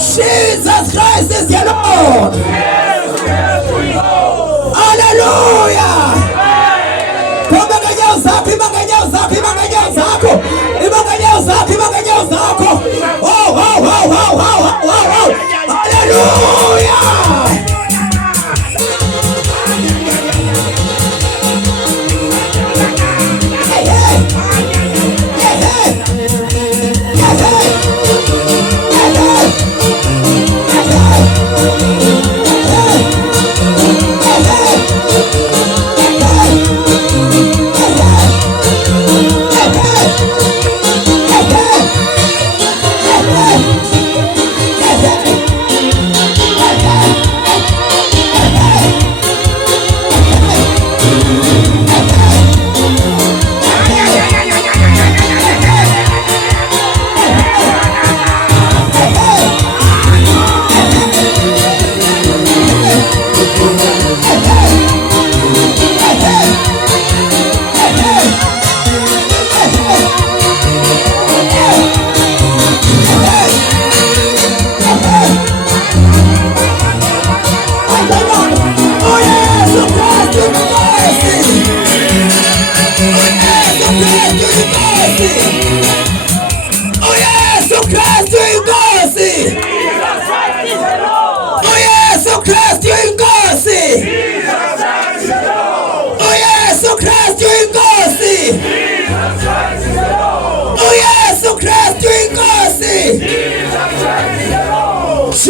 Jesus Christ is your Lord. Hallelujah.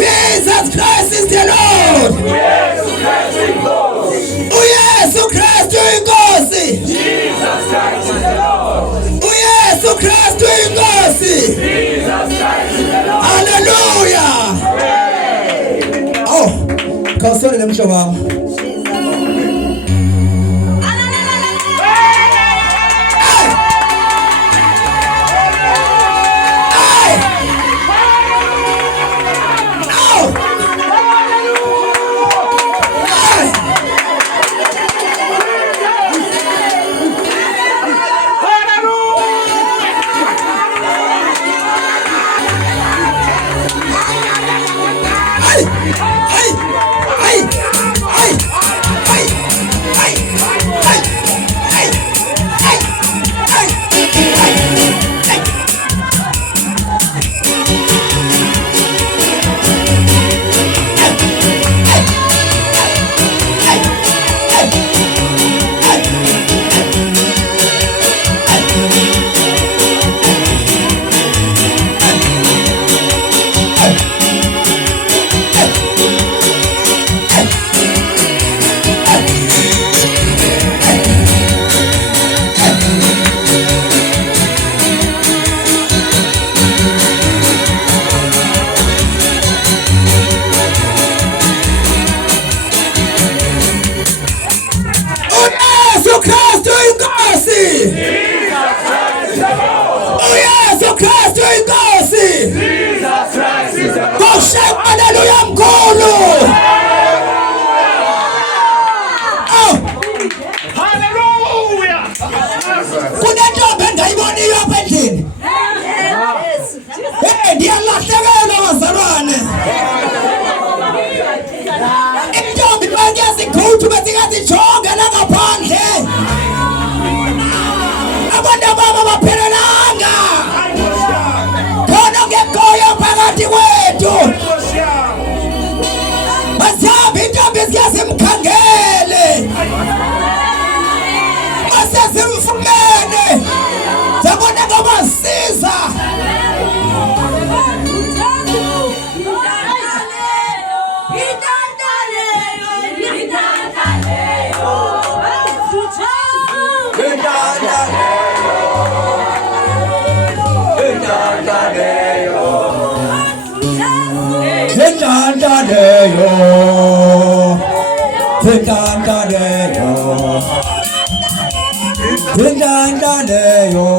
Jesus Christ is the Lord. Uyesu Kristu inkosi. Jesus Christ is the Lord. Uyesu Kristu inkosi. Jesus Christ is the Lord. Hallelujah. Oh, kausoni na msho wao. Hallelujah mkono. Hallelujah. Kuna tobe ndaiboni yope ndini. Ndiye lategela wazarwane. Ntombi bagezi kutu betingazi choga na kapande. Abanda baba bapelelanga. Kono ngekoyo pakati wetu. Simkhangele masesimfumene zabona ngabasiza Thank Indandaneyo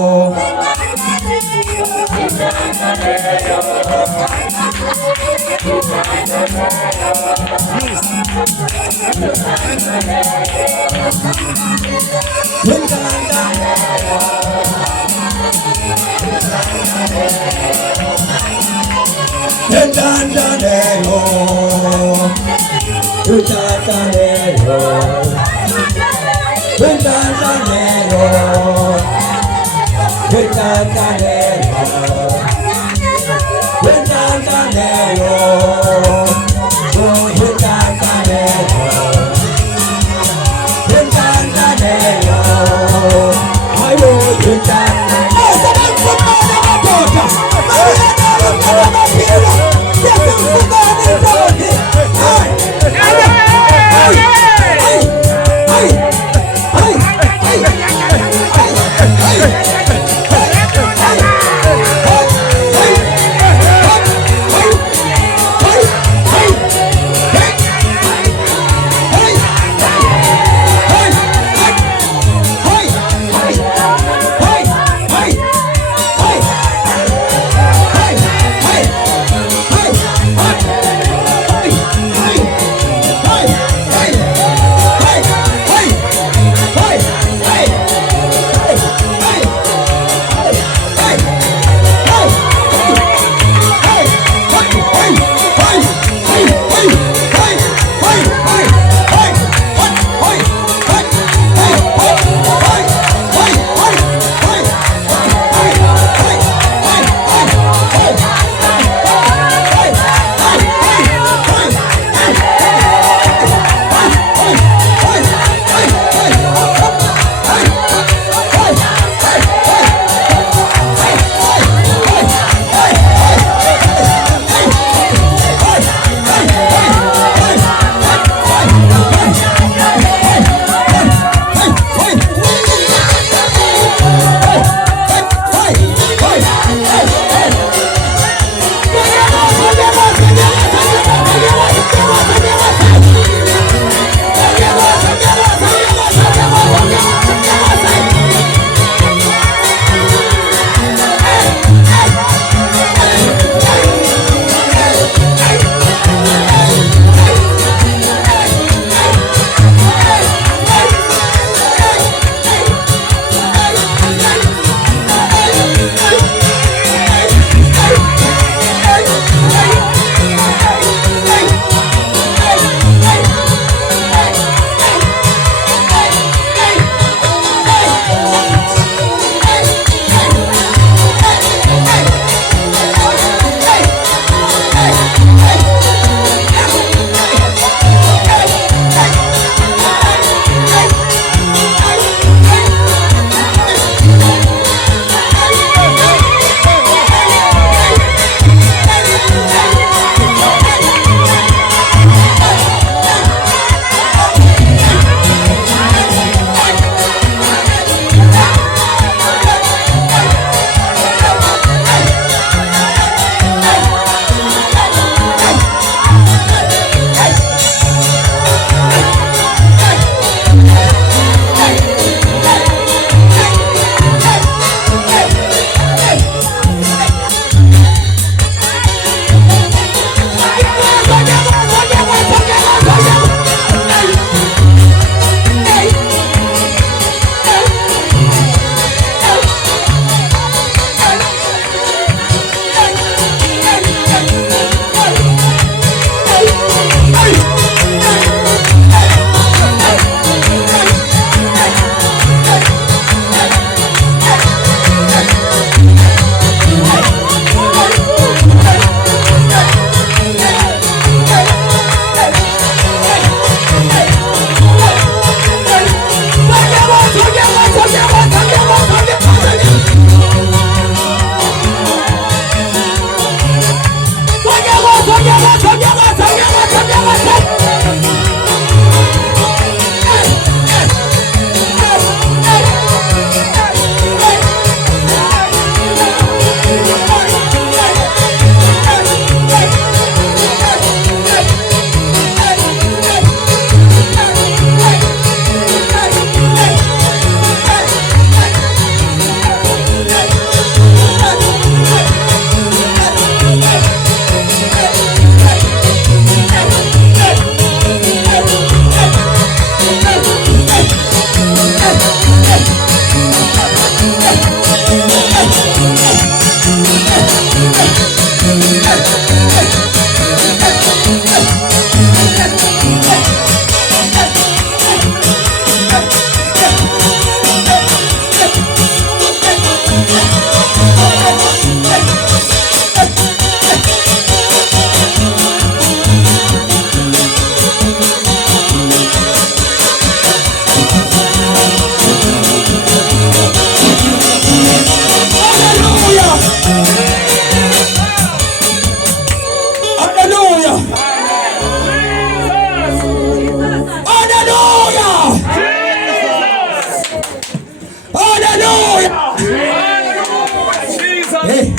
Hey,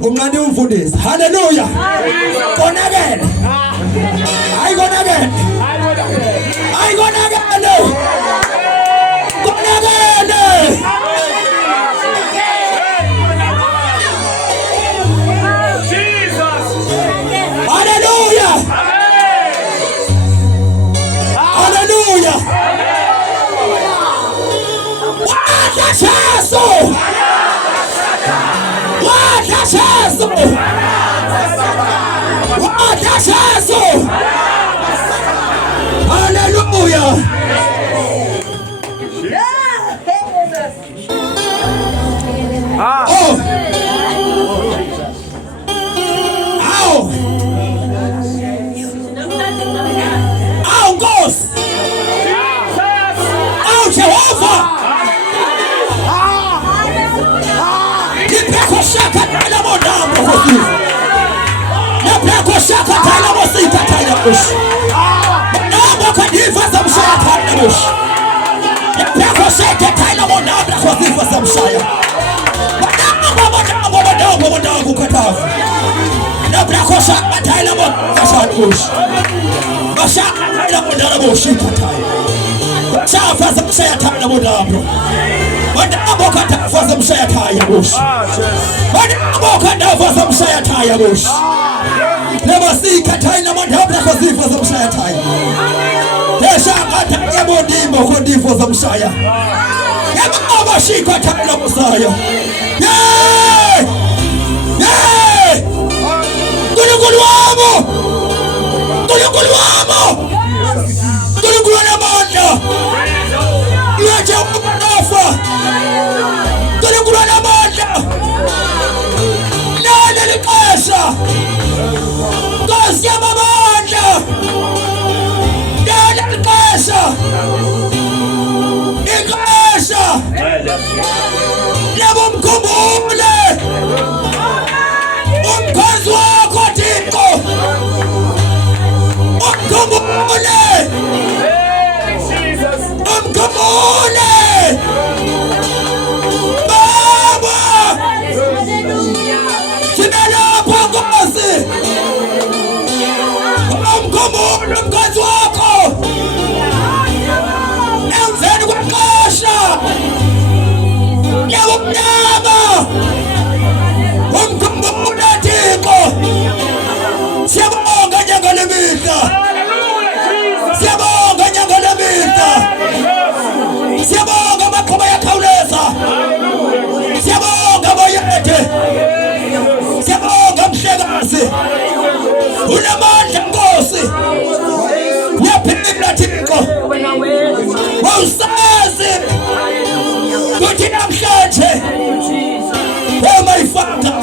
umnandi umfundisi. Hallelujah. Konakele. Hayi konakele. Hayi konakele. Konakele. Jesus. Hallelujah. Hallelujah. Watachaso. Watachaso. Watachaso. Hallelujah. Oh. Ow. Ow, Ghost. Ow, Jehovah. Nipeko shaka tala modambo hosi. Nipeko shaka tala mosita tala bush. Modambo kadifa za mshaya tala bush. Nipeko shaka tala modambo kadifa za mshaya. Modambo katafu. Nipeko shaka tala modambo bush. Mashaka tala modambo shita tala. Shafa za mshaya tala modambo. Modambo katafu za mshaya tala bush. Modambo katafu za mshaya tala bush. Nebasika tala modambo kadifa za mshaya tala. Shaka tala modimbo kadifa za mshaya. Yaba shika tala mshaya. Yay! Yay! Kulukuluamo! Kulukuluamo! Kulukuluana manda! Yaje umanafa! Kulukuluana manda! Nana likasha! Kasi ya manda! Nana likasha! Ikasha! Labo mkumbule! Umkazi wako tiko! Umkumbule! Umkumbule! Baba! Kinala pongozi! Umkumbule umkazi wako! Emveni kwa kasha! Labo mnyama! Umkumbule tiko! Siyabonga nyanga lemita! Siyabonga nyanga lemita! Siyabonga makhoba yakhawuleza! Siyabonga boyethe! Siyabonga mhlekazi! Unamandla Nkosi! Uyaphila Thixo! Wawusazi! Kuthi namhlanje! Oh my Father!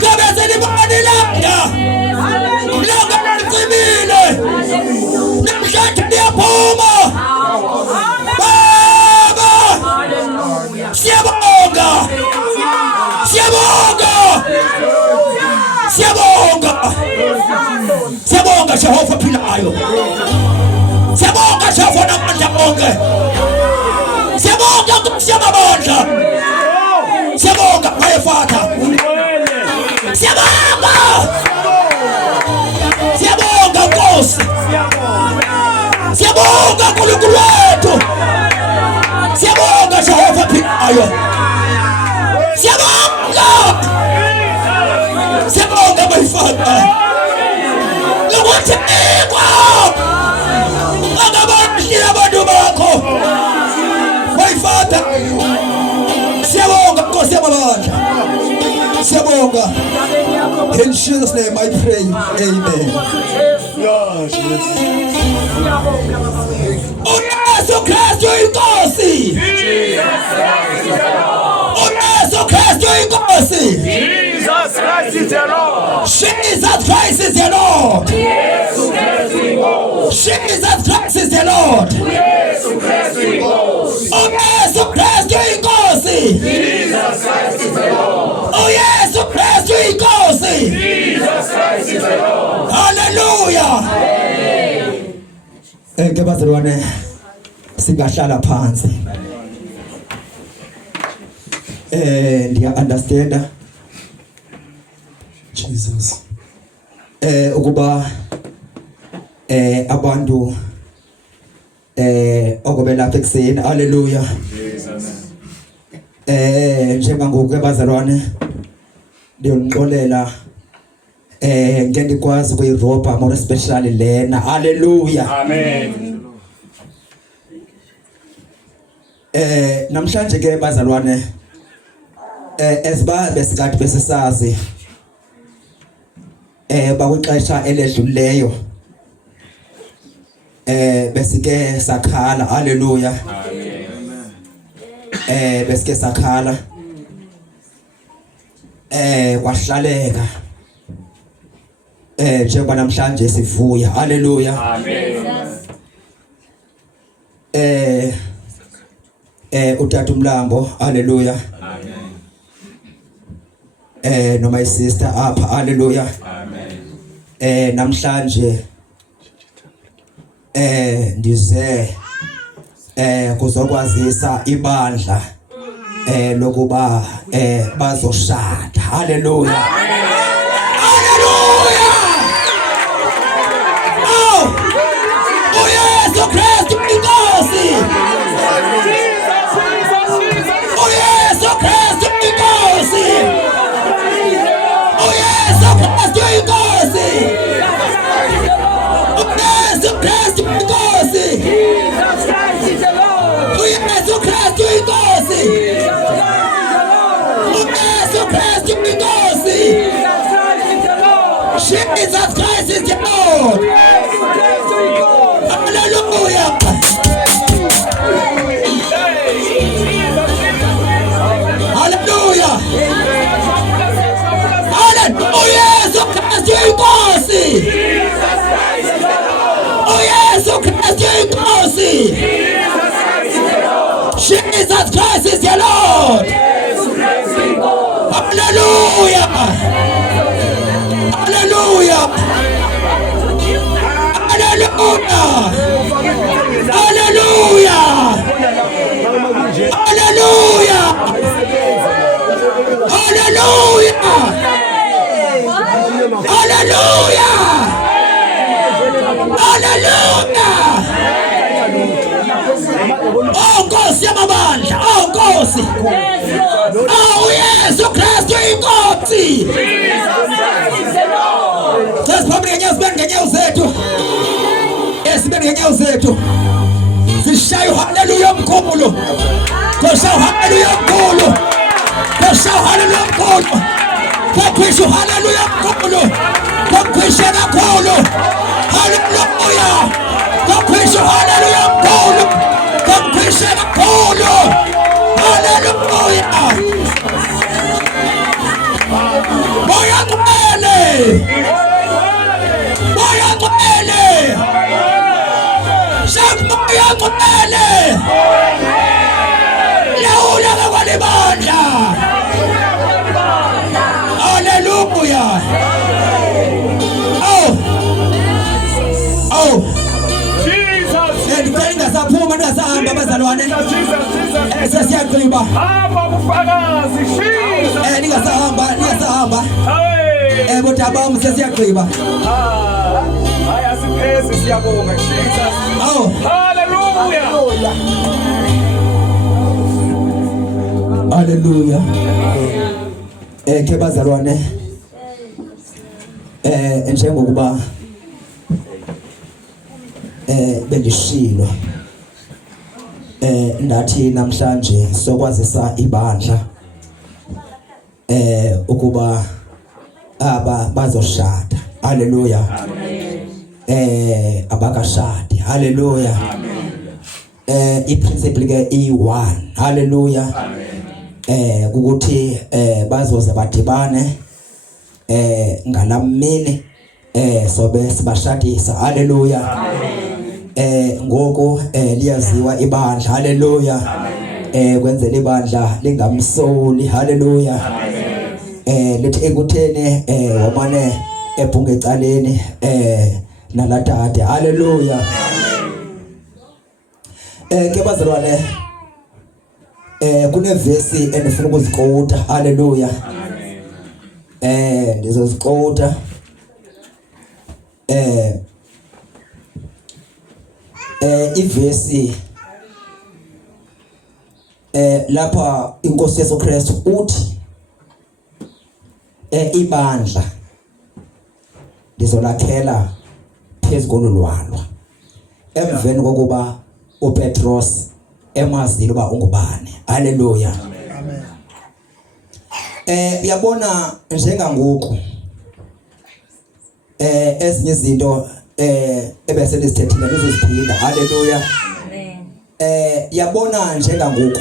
Kabeze libani langa! Langa nalicimile! Namhlanje liyaphuma! Baba! Siyabonga! Siyabonga! Siyabonga! Siyabonga Jehova philayo! Siyabonga Jehova namandla onke! Siyabonga Nkosi yamandla! Siyabonga my Father! Siyabonga! Siyabonga Nkosi! Siyabonga Nkulunkulu wethu! Siyabonga Jehova philayo! Siyabonga! Siyabonga my Father! Lokuthi ikho! Angabashila abantu bakho! My Father! Siyabonga Nkosi yamandla! Siyabonga! In Jesus' name I pray. Amen. UYesu Kristu inkosi! UYesu Kristu inkosi! Jesus Christ is the Lord. Jesus Christ is the Lord. Jesus Christ is the Lord. Jesus Christ is the Lord. UYesu Kristu inkosi! Jesus Christ is the Lord. UYesu Kristu inkosi! Jesus Christ is the Lord. Hallelujah. Ke bazalwane singahlala phansi. ndiya understand Jesus. Ukuba abantu okobe lapha ekseni haleluya njengangoku abazalwane ndiyonixolela ngeke ndikwazi ukuyirobha more especially lena haleluya Amen. namhlanje ke bazalwane esiba besikade besisazi bakwixesha eledlulileyo besike sakhala haleluya besike sakhala kwahlaleka njengoba namhlanje sivuya haleluya Amen. utata uMlambo haleluya no my sister apha haleluya namhlanje ndize kuzokwazisa ibandla lokuba bazoshada haleluya haleluya oh uYesu Kristu inkosi uYesu Kristu inkosi uYesu Kristu inkosi uYesu Kristu inkosi uYesu Kristu inkosi uYesu Kristu inkosi Jesus Christ is the Lord. Hallelujah. Hallelujah. Hallelujah. Yesu Kristu inkosi. Yesu Kristu inkosi. Jesus Christ is the Lord. Hallelujah. Hallelujah. Hallelujah. Hallelujah. Hallelujah. Hallelujah. Hallelujah. Hallelujah. Oh Nkosi yamabandla, oh Nkosi. Oh Yesu Kristu inkosi. Sesiphamile ngenyawo zethu. Esibeke ngenyawo zethu. Sishayo haleluya mkhulu. Koshayo haleluya mkhulu. Koshayo haleluya mkhulu. Kokwisho haleluya mkhulu. Kokwisho kakhulu. Haleluya. Kokwisho haleluya mkhulu. Kokwisho kakhulu. Haleluya. Moya ngcwele. Moya ngcwele. Moya ngcwele. Lawula kakwalibandla. Hallelujah. Oh. Jesus. Ndicela ingasaphuma ndingasahamba abazalwane. Sesiyagqiba. Hamba kufakazi. Jesus. Ningasahamba. Hey. Kodwa bami sesiyagqiba. Haya siphezi siyabonga. Jesus. Oh. Hallelujah. Hallelujah. Ke bazalwane njengokuba bendishilo ndathi namhlanje sokwazisa ibandla ukuba aba bazoshada haleluya abakashadi haleluya iprinciple ke i1 haleluya ukuthi bazoze badibane ngalamini sobe sibashadisa haleluya ngoku liyaziwa ibandla haleluya kwenzela ibandla lingamsoli haleluya lithi ekutheni wamane ebhunga ecaleni naladade haleluya ke bazalwane Kunevesi endifuna ukuzikota. Hallelujah. Ndizozikota. Ivesi lapha inkosi Yesu Kristu uthi ibandla ndizolakhela phezu kolulwalwa. Emveni kokuba uPetros emazile uba ungubani. Hallelujah. Amen. Uyabona njengangoku ezinye izinto ebese lisithethile lizoziphinda. Hallelujah. Amen. Yabona njengangoku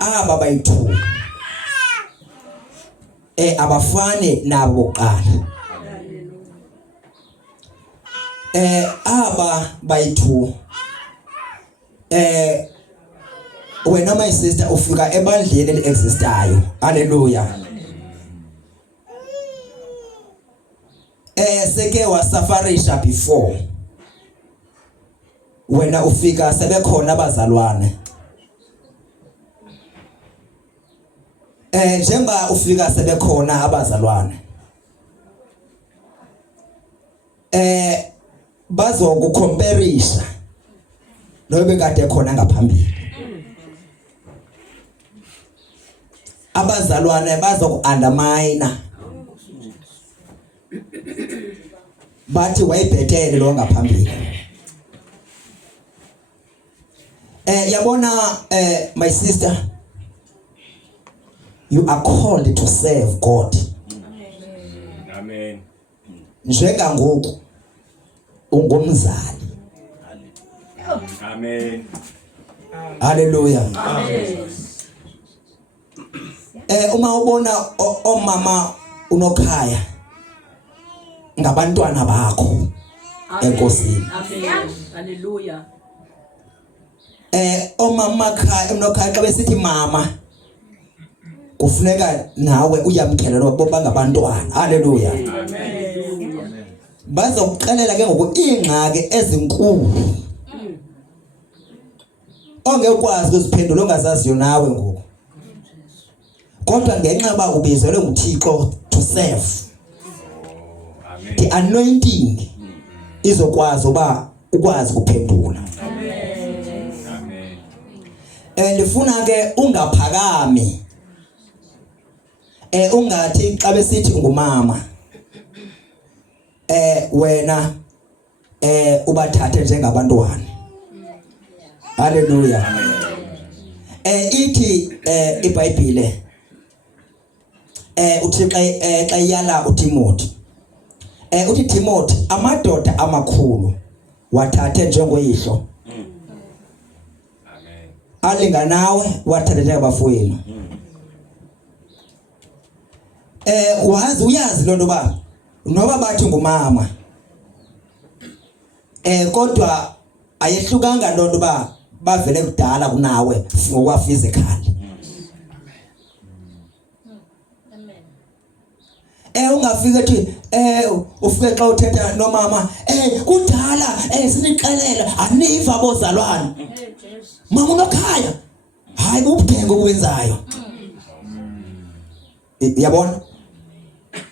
aba bayithu abafane nabo bokuqala. Aba bayithu wena my sister ufika ebandleni eliexistayo. Hallelujah. Seke wasafarisha before wena ufika sebekhona abazalwane. Njengoba ufika sebekhona abazalwane bazokucomparisa nobe kade khona ngaphambili. Abazalwane bazoku-undermine bathi wayibhetele lo ngaphambili. Yabona my sister, you are called to serve God. Amen. Njengangoku ungumzali. Amen. Hallelujah. Amen. Uma ubona omama unokhaya ngabantwana bakho enkosini. Amen. Hallelujah. Omama khaya unokhaya xa besithi mama kufuneka nawe uyamkhelela boba ngabantwana. Hallelujah. Amen. Bazokuxelela ke ngoku ingxaki ezinkulu ongekwazi ukuziphendula ongazaziyo nawe ngoku, kodwa ngenxa ba ubizelwe nguThixo to serve. The anointing izokwazi uba ukwazi kuphendula. Amen. Ndifuna ke ungaphakami. Ungathi xa besithi ungumama wena ubathathe njengabantwana. Hallelujah. Ithi iBhayibhile uthi xa yala uTimothy uthi Timothy amadoda amakhulu wathathe njengoyihlo. Amen. Alinga nawe wathathe njengabafowenu. Uyazi lonto ba noba bathi ngumama kodwa ayehlukanga lonto ba bavele kudala kunawe ngokwa physical. Ungafika ethi ufike xa uthetha nomama kudala sinixelela aniva bozalwane. Mama unokhaya hayi ubudenge obuwenzayo. Yabona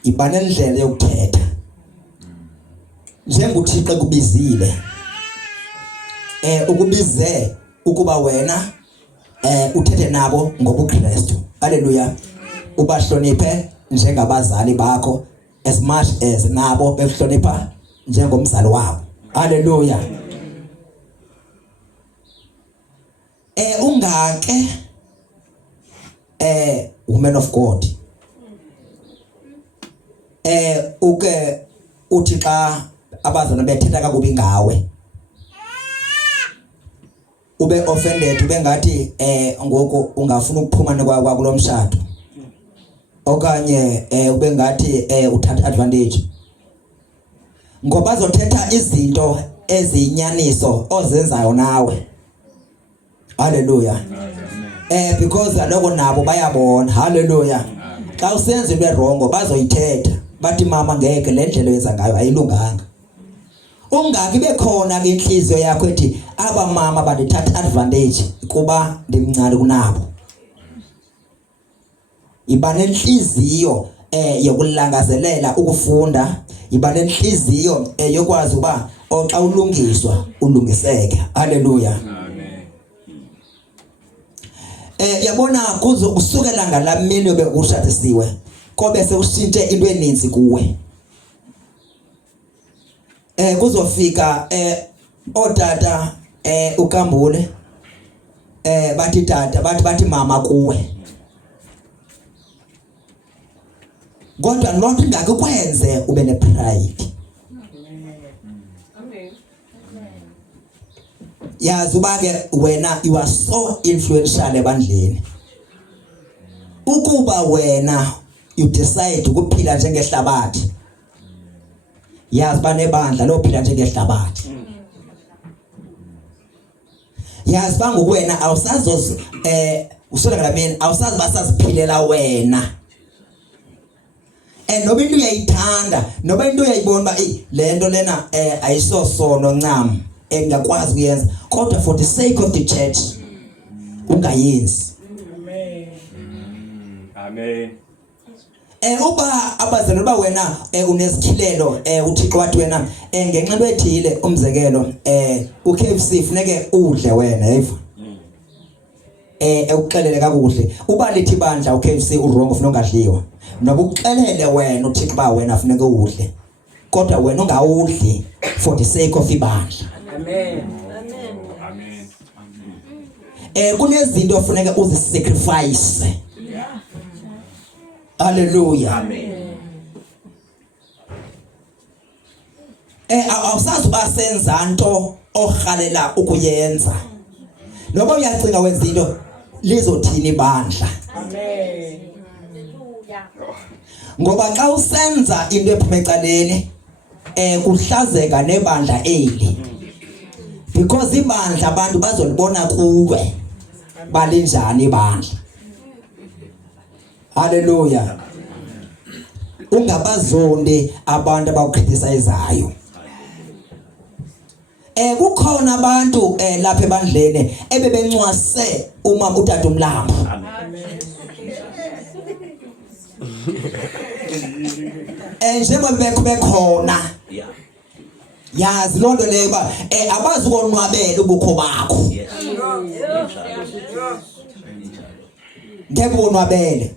ibane indlela yokuthetha njengoThixo kubizile ukubize ukuba wena uthethe nabo ngobuKristu. Hallelujah. Ubahloniphe njengabazali bakho as much as nabo behlonipha njengomzali wabo. Hallelujah. Ungake woman of God uke uthi xa abazalwane bethetha kakubi ngawe ube offended ube ngathi ngoku ungafuna ukuphuma kwa kulomshado okanye ube ngathi uthatha advantage ngoba bazothetha izinto ezinyaniso ozenzayo nawe. Hallelujah. Because aloko nabo bayabona. Hallelujah. Xa usenza into wrong bazoyithetha bathi mama ngeke le ndlela yenza ngayo ayilunganga. ungaki bekhona ke inhliziyo yakho ethi abamama badithatha advantage kuba ndimncane kunabo. Iba nenhliziyo yokulangazelela ukufunda, iba nenhliziyo yokwazi uba oxa ulungiswa ulungiseke. Haleluya. Amen. Yabona kuzo kusukela ngalamini obekushadisiwe kobe sekushintshe into eninzi kuwe. Kuzofika otata uKambule bathi tata bathi mama kuwe. Kodwa lonto ingakukwenze ube nepride. Yazi uba ke wena you are so influential ebandleni. Ukuba wena you decide ukuphila njengehlabathi, yazi banebandla lophila njengehlabathi. Yazi bangokuwena awusazoz usola ngalamini awusazi basaziphilela wena. Noba into uyayithanda, noba into uyayibona ba lento lena ayisosono ncam engakwazi kuyenza, kodwa for the sake of the church ungayenzi. Amen. Uba abazali ba wena unesikhilelo uThixo wathi wena ngenxa ethile umzekelo uKFC funeke udle wena yiva. Ekuxelele kakuhle uba lithi bandla uKFC uwrong ufuna ungadliwa. Noba uxelele wena uThixo ba wena funeka udle, kodwa wena ungawudli for the sake of ibandla. Amen. Amen. Kunezinto ofuneka uzisacrifice. Hallelujah. Amen. Awusazi basenza nto orhalela ukuyenza. Noba uyacinga wenza into lizothini ibandla. Amen. Ngoba xa usenza into ephuma ecaleni kuhlazeka nebandla eli. Because ibandla abantu bazolibona kuwe balinjani ibandla. Hallelujah. Ungabazondi abantu abakriticizeayo. Kukhona abantu lapha ebandleni ebebencwase umama uTata uMlambo. Njengoba bekhona. Yazi lonto leyo ba abazi ukonwabela ubukho bakho. Ngeke bonwabele.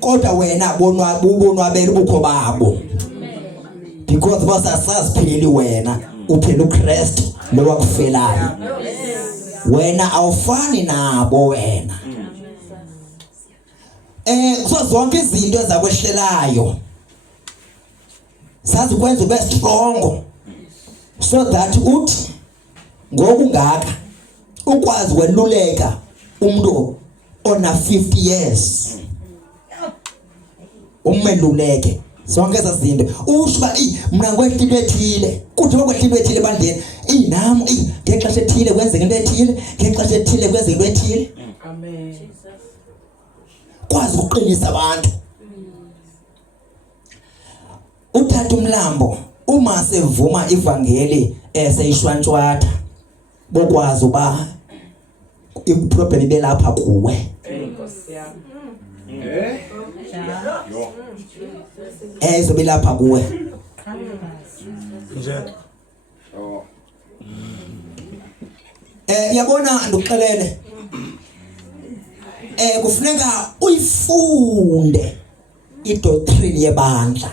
Kodwa wena bonwabela ubukho babo. Because basasaziphileli wena uphela uKristu lo wakufelayo. Wena awufani nabo wena. So zonke izinto ezakwehlelayo sazi ukwenza ube strong so that uthi ngokungaka ukwazi weluleka umuntu ona 50 years umeluleke zonke ezazinto ushiba mina ngwehlinto ethile kuthi ngokwehlinto ethile bandleni nami ngexesha ethile kwenzeka into ethile ngexesha ethile kwenzeka into ethile. Amen. Kwazi ukuqinisa abantu. uThata uMlambo uma sevuma ivangeli seyishwantshwatha bokwazi uba iproblem ibelapha kuwe. Izobelapha kuwe. Nje. Yabona ndikuxelele kufuneka uyifunde idoctrine yebandla.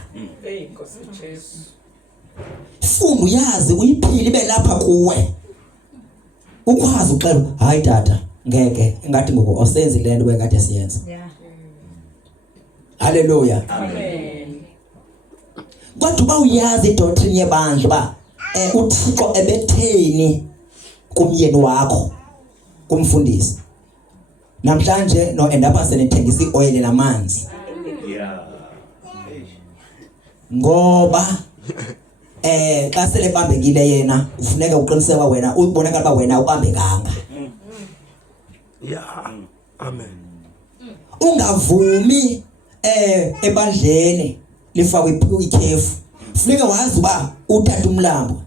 Funda uyazi uyiphile ibe lapha kuwe. Ukwazi uxela hayi tata ngeke ngathi ngoku osenze lento bekade siyenza. Hallelujah. Amen. Kodwa uba uyazi idoctrine yebandla ba uThixo ebetheni kumyeni wakho kumfundisi. Namhlanje no endapha senithengisa ioil namanzi. Ngoba xa sele bambekile yena ufuneka uqiniseka wena ubonakala ba wena ubambekanga. Yeah. Amen. Ungavumi ebandleni lifakwe ikhefu. Funeka wazi uba uThata uMlambo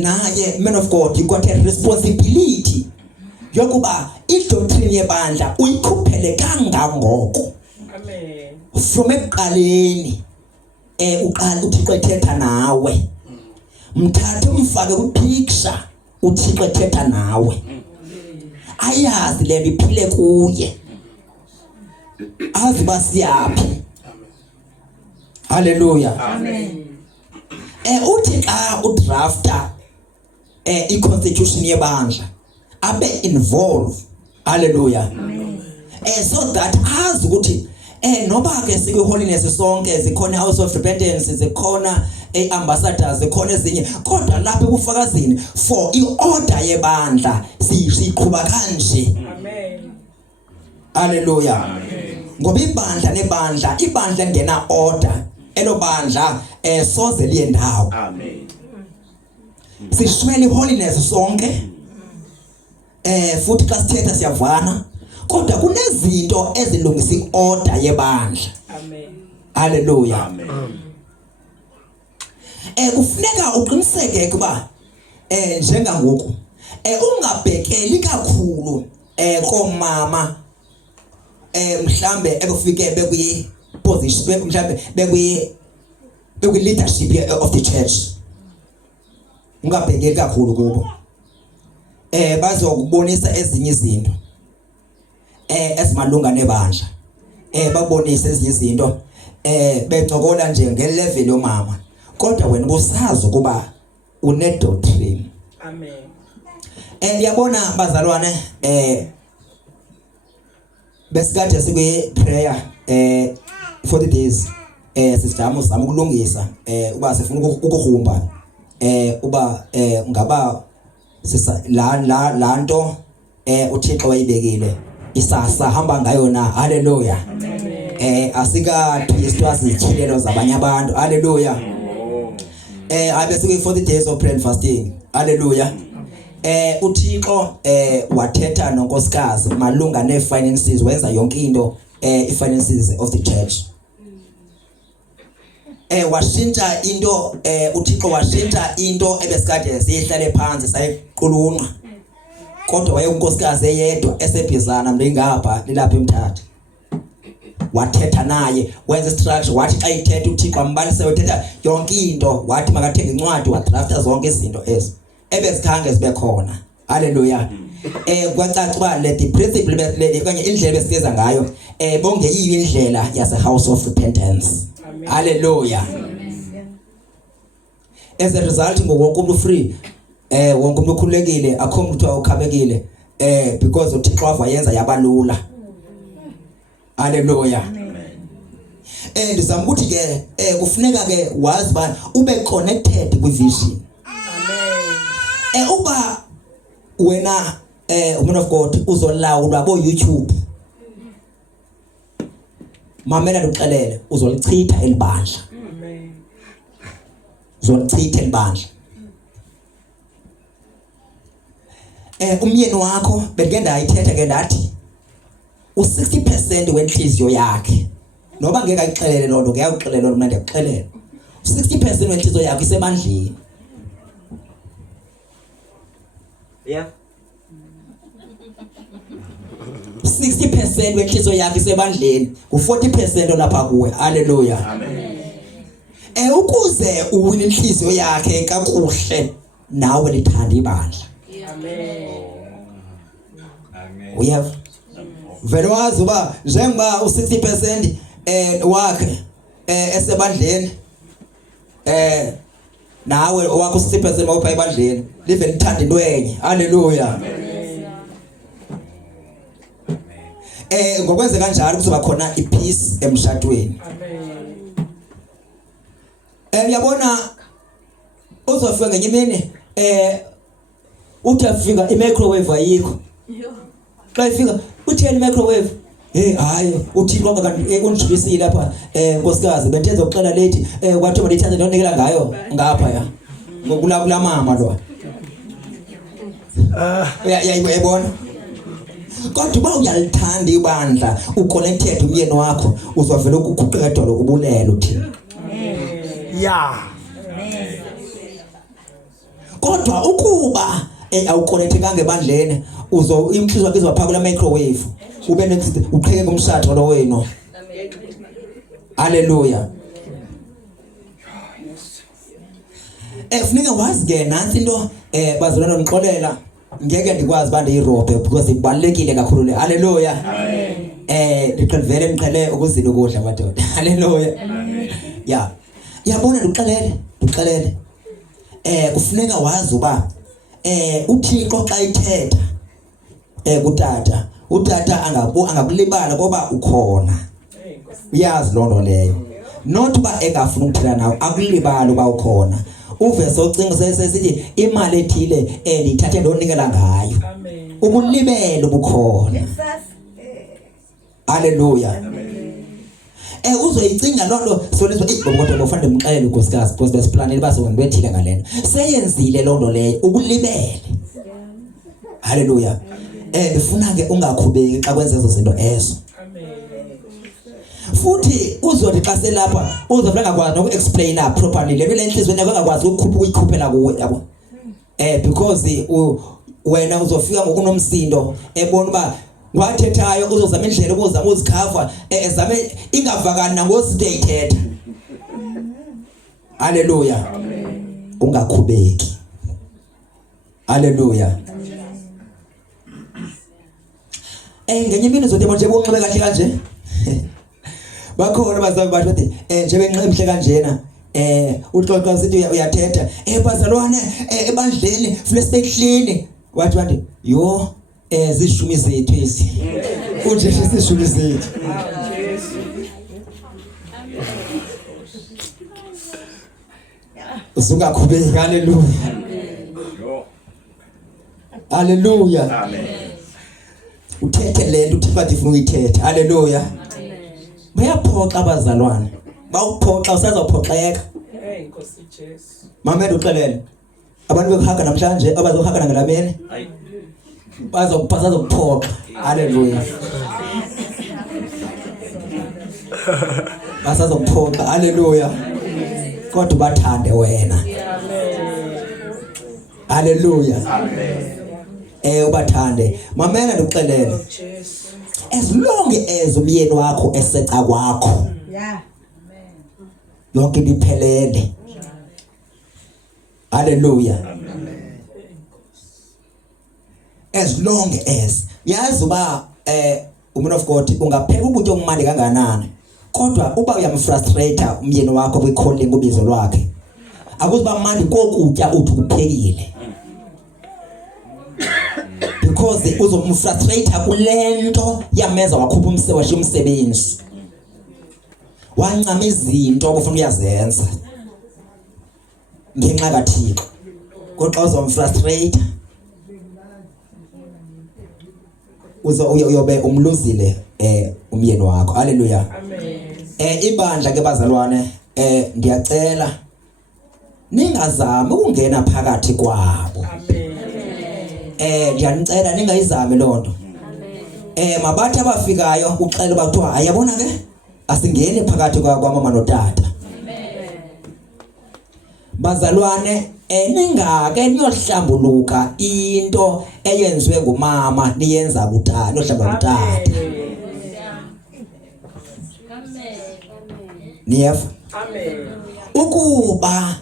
naye man of God you got a responsibility yokuba idoctrine yebandla uyikhuphele kangangoko. Amen. From eqaleni uqala uThixo ethetha nawe. Mthathe umfake ku-picture uThixo ethetha nawe. Ayazi le iphile kuye. Azi basiyaphi. Hallelujah. Amen. Uthi xa udrafta i-constitution yebandla abe involve. Hallelujah. Amen. So that azi ukuthi noba ke sikwe holiness sonke zikhona house of repentance zikhona ambassadors zikhona ezinye kodwa lapha ekufakazini for i-order yebandla siyiqhuba kanje. Amen. Hallelujah. Amen. Ngoba ibandla ngena order elobandla soze liye ndawo. Amen. Sishwele holiness sonke futhi xa sithetha siyavana kodwa kunezinto ezilungisa i-order yebandla. Amen. Hallelujah. Amen. Kufuneka uqiniseke kuba njengangoku ungabhekeli kakhulu komama mhlambe ekufike bekwi position mhlambe bekwi leadership of the church. Ungabhekeli kakhulu kubo. Bazokubonisa ezinye izinto esimalunga nebandla. Babonisa ezinye izinto bencokola nje ngelevel yomama. Kodwa wena usazi ukuba une doctrine. Amen. Yabona bazalwane besikade sikwe prayer 40 days sisizama ukulungisa uba sifuna ukukhumba uba ngaba sisa la nto uThixo wayibekile isasa hamba ngayo na. Hallelujah. Asika twistwa zithilelo zabanye abantu. Hallelujah. Abe sikwe 40 days of prayer and fasting. Hallelujah. uThixo wathetha nonkosikazi malunga nefinances wenza yonke into ifinances of the church. Washintsha into uThixo washintsha into ebesikade sihlale phansi sayiqulunqa. Kodwa waye unkosikazi eyedwa esebhizana mlingapha lilapha eMthatha. Wathetha naye wenza structure wathi xa ithetha uThixo ambalise uthetha yonke into wathi makathenga incwadi wadrafta zonke izinto ezo ebezikhange zibe khona. Hallelujah. Kwacaca uba le principle kanye indlela besikeza ngayo bongeyiyo indlela yase house of repentance. Hallelujah. As a result ngowonke umuntu free wonke umuntu ukhulekile akho umuntu awukhabekile because uThixo wayenza yabalula. Hallelujah. Ndizama ukuthi ke kufuneka ke wazi ba ube connected with vision. Amen. Uba wena woman of God uzolawulwa bo YouTube. Mamela uxelele uzolichitha elibandla. Amen. Uzolichitha elibandla. Umyeni wakho bekenda ayithetha ke ndathi u60% wenhliziyo yakhe noba ngeke ayixelele lonto ngiyayixelela mina ndiyaxelela 60% wenhliziyo yakhe isebandleni. Yeah. 60% wenhliziyo yakhe isebandleni u40% olapha kuwe. Hallelujah. Amen. Ukuze uwine inhliziyo yakhe kakuhle nawe lithanda ibandla. Amen. Amen. We have vele wazi uba njengoba u60% wakhe esebandleni nawe wakho u60% mawupha ebandleni live lithanda into enye. Hallelujah. Ngokwenze kanjalo kuzoba khona ipeace emshadweni. Amen. Uyabona uzofika ngenye imini uthi afika i-microwave ayikho. Xa ifika utheni microwave hayi uThixo kanti kunijikisile lapha nkosikazi bentenza ukuxela late kwathi balithanda nonikela ngayo ngapha ya ngokula mama lo yayibona. Kodwa uba uyalithanda ibandla uconnected umyeni wakho uzovela ukukhuqeka edolo ubulele uthini. Yeah. kodwa ukuba awuconnectekanga ebandleni uzo imhliziyo yakho izopha kula microwave ube nethi uqheke kumshado lo wenu. Hallelujah. Kufuneka wazi ke nansi into bazalwana ngixolela ngeke ndikwazi bande irobhe because ibalekile kakhulu le. Hallelujah. Ndiqhele ngiqhele ukuzila ukudla madoda. Hallelujah. Yeah. Yabona ndikuxelele. Kufuneka wazi uba uThixo xa ithetha utata angakulibala ngoba ukhona. Uyazi loo nto leyo. Not uba engafuna ukuphila nawe akulibala uba ukhona. Uvese ucinga sesithi imali ethile ndiyithathe ndonikela ngayo. Ukulibele ubukhona. Hallelujah. Uzoyicinga loo nto solizwa kodwa kufanele ndimxelele unkosikazi because besiplanele basebethile ngalena. Seyenzile loo nto leyo ukulibele. Hallelujah. Ndifuna ke ungakhubeki xa kwenza ezo zinto ezo. Futhi uzothi xa selapha uzofuna ngakwazi noku-explaina properly le nto le enhlizweni yakho engakwazi ukuyikhuphela kuwe yabo. Because wena uzofika ngokunomsindo ebona uba wathethayo uzozama indlela ukuzama uzikhava ezame ingavakani nangoside ithetha. Hallelujah. Ungakhubeki. Hallelujah. Ngenye imini uzodeba nje bonxibe kahle kanje. Bakhona bazali bathi bathi nje benxemhle kanjena uxoxa sithi uyathetha bazalwane ebandleni fule sibehlini wathi yo zishumi zethu ezi unje sishumi zethu. Usungakhubeki. Hallelujah. Hallelujah. Amen. Uthethe lento uthi bathi ufuna uyithetha. Hallelujah. Bayaphoxa abazalwane. Bawuphoxa usazophoxeka. Nkosi Jesu. Mama uxelele. Abantu bekhanga namhlanje abazokhanga ngelameni. Bazokuphoxa. Hallelujah. Basazophoxa. Hallelujah. Kodwa bathande wena. Hallelujah. Amen. Ubathande. Mamela ndikuxelele. As long as umyeni wakho eseca kwakho. Yeah. Yonke liphelele. Hallelujah. As long as yazi uba umuntu of God ungapheka ukutya okumandi kanganani kodwa uba uyamfrustrate umyeni wakho kwicalling ubizo lwakhe akuziba mandi kokutya uthi kuphekile because uzomfrustrate kulento yameza wakhupha umsebenzi wancama izinto obufuna uyazenza ngenxa kaThixo kodwa uzomfrustrate uyobe umluzile umyeni wakho. Hallelujah. Amen. Ibandla ke bazalwane ndiyacela ningazami ukungena phakathi kwabo. Amen. Ndiyanicela ningayizami lonto. Amen. Mabathi abafikayo uxela bathiwa ayabona ke asingene phakathi kwamama notata. Amen. Bazalwane ningake niyohlambuluka into eyenziwe ngumama niyenza kutata nohlamba kutata. Niyeva? Amen. Ukuba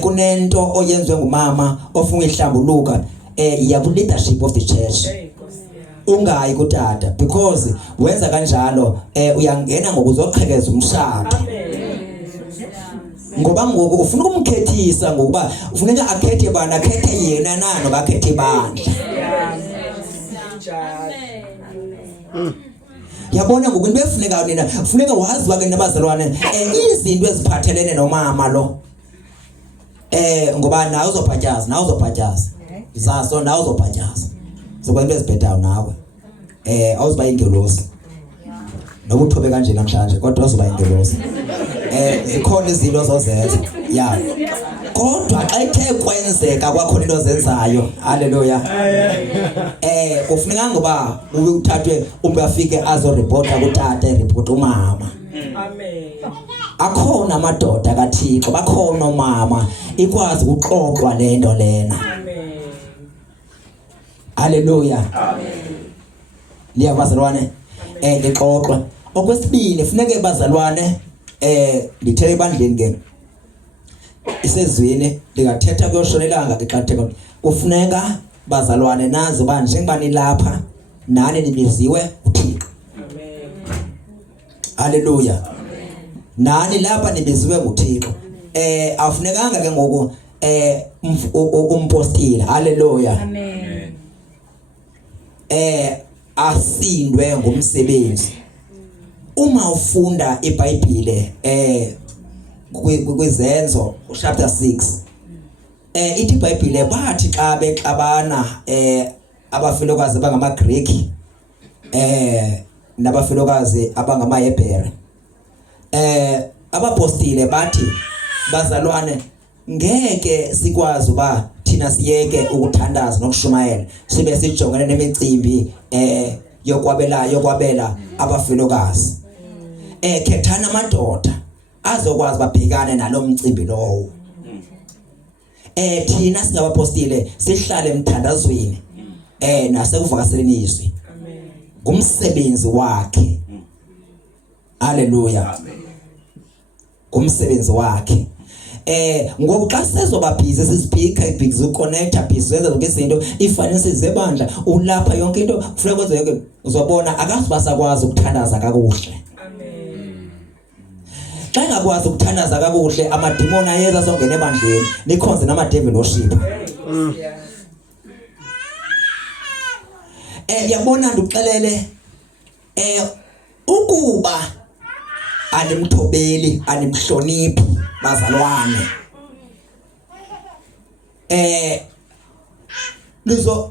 kunento oyenziwe ngumama ofuna ihlambuluka ya ku leadership of the church. Ungayi kutata because wenza kanjalo uyangena ngokuzoqhekeza umshado. Ngoba ngoku ufuna ukumkhethisa ngokuba ufuneka akhethe bana akhethe yena nano bakhethe bandla. Yabona ngoku into efuneka nina ufuneka wazi bake nabazalwane izinto eziphathelene nomama lo ngoba nawe uzobhatyaza zaso nawe uzobhatyaza zoba into ezibhedayo nawe awuziba ingelosi noba uthobe kanje namhlanje kodwa uzoba ingelosi. Zikhona izinto zozenza ya kodwa xa ithe kwenzeka kwakhona into zenzayo. Hallelujah. Kufuneka ngoba uthathwe umntu afike azoripota kutata report umama. Amen. akhona amadoda kaThixo bakhona omama ikwazi ukuxoxwa lento lena. Amen. Haleluya. Amen. Liyabazalwane ngixoxa. Okwesibili kufuneke bazalwane ngithele ebandleni ke isezwini lingathetha kuyoshonelanga ngeqatheko. Kufuneka bazalwane nazi ba njengobani lapha nani nibiziwe uThixo. Amen. Haleluya. Nani lapha nibiziwe uThixo. Afunekanga ke ngoku umpostile. Haleluya. Amen. Asindwe ngumsebenzi. Uma ufunda iBhayibhile kwizenzo chapter 6 ithi iBhayibhile bathi xa bexabana abafelokazi abangamaGreek nabafelokazi abangamaHebhere abapostile bathi bazalwane ngeke sikwazi uba thina siyeke ukuthandaza nokushumayela sibe sijongene nemicimbi yokwabela abafelokazi. Khethana amadoda azokwazi babhekane nalomcimbi lowo. Thina singabapostile sihlale emthandazweni nasekuvakaseleni izwi. Amen. Ngumsebenzi wakhe. Haleluya. Amen. Ngumsebenzi wakhe. Ngoba xa sezoba busy sispeaker busy uconnecta busy wenza zonke izinto ifinances zebandla ulapha yonke into kufuneka kwenze yonke uzobona akasibasakwazi ukuthandaza kakuhle. Amen. Xa ngakwazi ukuthandaza kakuhle amadimoni ayeza songena ebandleni nikhonze namadevil worship. Yabona nduxelele ukuba animthobeli animhloniphi bazalwane nizo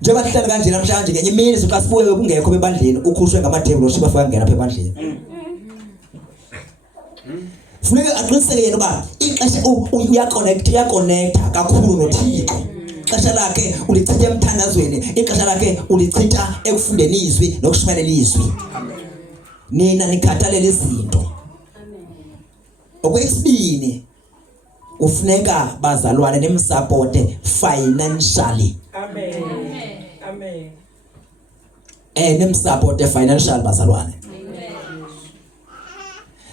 njengoba sihlala kanje namhlanje ngenye imini xa sibuye kungekho bebandleni ukhushwe ngamadevil worship afika ngena apha ebandleni. Funeka aqiniseke yena uba ixesha uyaconnecta kakhulu noThixo. Ixesha lakhe ulichitha emthandazweni, ixesha lakhe ulichitha ekufundeni izwi nokushumayela izwi. Nina nikhathalela izinto. Okwesibini kufuneka bazalwane nimsupporte financially. Amen. Amen. Nimsupporte financial bazalwane.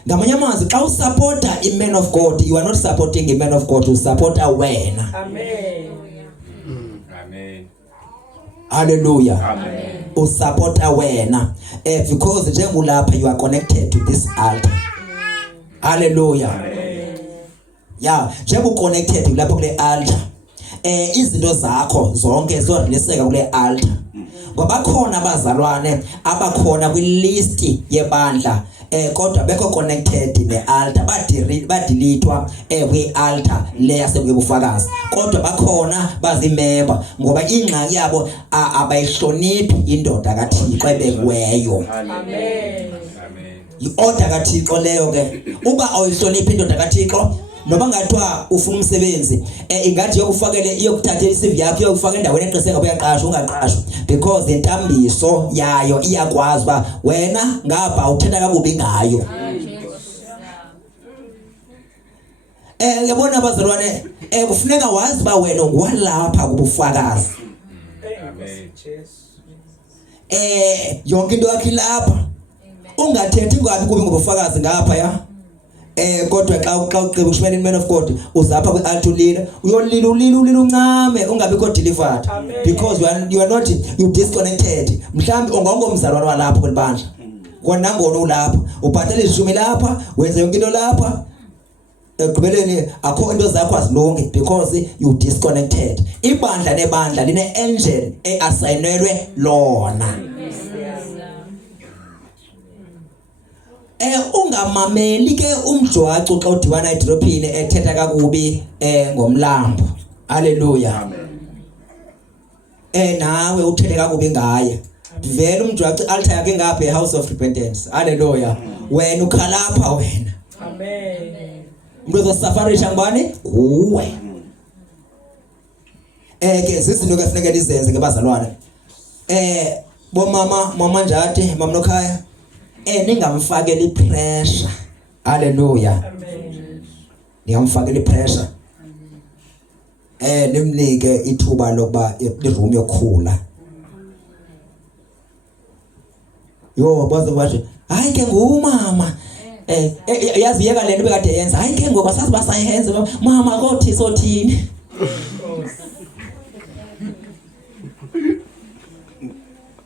Ngamanye amazwi xa usupporta iman of God you are not supporting a man of God, you support wena. Amen. Amen. Hallelujah. Amen. Usupporta wena because njengulapha you are connected to this altar. Hallelujah. Amen. Yeah, njengoba connected kulapha kule altar izinto zakho zonke zoreliseka kule altar. Ngoba khona abazalwane abakhona kwilist yebandla kodwa bekho connected ne-altar badilithwa kwi-altar le yasekubufakazi kodwa bakhona bazimember ngoba ingxaki yabo abayihloniphi indoda kaThixo ebekiweyo. Amen. I-order kaThixo leyo ke uba awuyihloniphi indoda kaThixo noba ngathiwa ufuna umsebenzi ingathi yokufakele iyokuthathela iCV yakho iyokufaka endaweni eqiseka uyaqashwa ungaqashwa because intambiso yayo iyakwazi uba wena ngapha uthetha kakubi ngayo. Yabona abazalwane kufuneka wazi uba wena ngwalapha kubufakazi. Amen. Yonke into yakho ilapha ungathethi ngabi kubi ngobufakazi ngapha ya kodwa xa uceba ukushumayela man of God uzapha kwi-altar ulila uyolila uncame ungabikho delivered because you are not you disconnected. Mhlawumbe ungongomzalwane walapha kwibandla kona nangona ulapha ubhatala izishumi lapha wenza yonke into lapha ekugqibeleni akho into zakho azilungi because you disconnected. Ibandla nebandla line angel eassignelwe lona. Ungamameli ke umjwacu xa udibana edrophini ethetha kakubi ngomlambo. Haleluya. Amen. Nawe uthethe kakubi ngaye. Vele umjwacu altar yakhe ngapha ehouse of repentance. Haleluya. Wena ukhalapha wena. Amen. Umuntu ozosafarisha ngubani? Kuwe. Ke zizinto ke kufanele nizenze ngebazalwane. Bomama, mama Njati, mama Nokhaya. Ningamfakeli pressure Hallelujah. Amen. Niyamfakela ipressure. Nimnike ithuba lokuba iroom yokhula. Yo baze bathi hayi ke ngumama. Yazi yeka lento bekade yenza. Hayi ke ngoba sazi basayenza mama kothi sothini.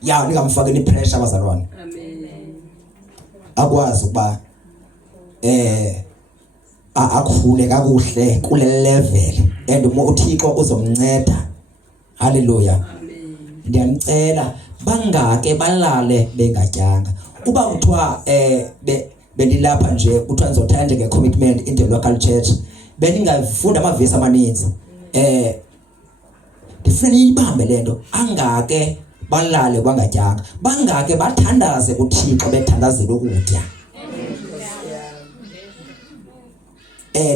Ya nikamfakela ipressure bazalwane. Amen. Akwazi ukuba akhule kakuhle kule level and uThixo uzomnceda. Hallelujah. Amen. Ndiyanicela bangake balale bengatyanga. Uba kuthiwa benilapha nje kuthiwa nizothatha nje ngecommitment in the local church beningafunda amavesi amaninzi. Ndifuna niyibambe lento angake balale bangatyanga. Bangake bathandaze kuThixo bethandazela ukutya.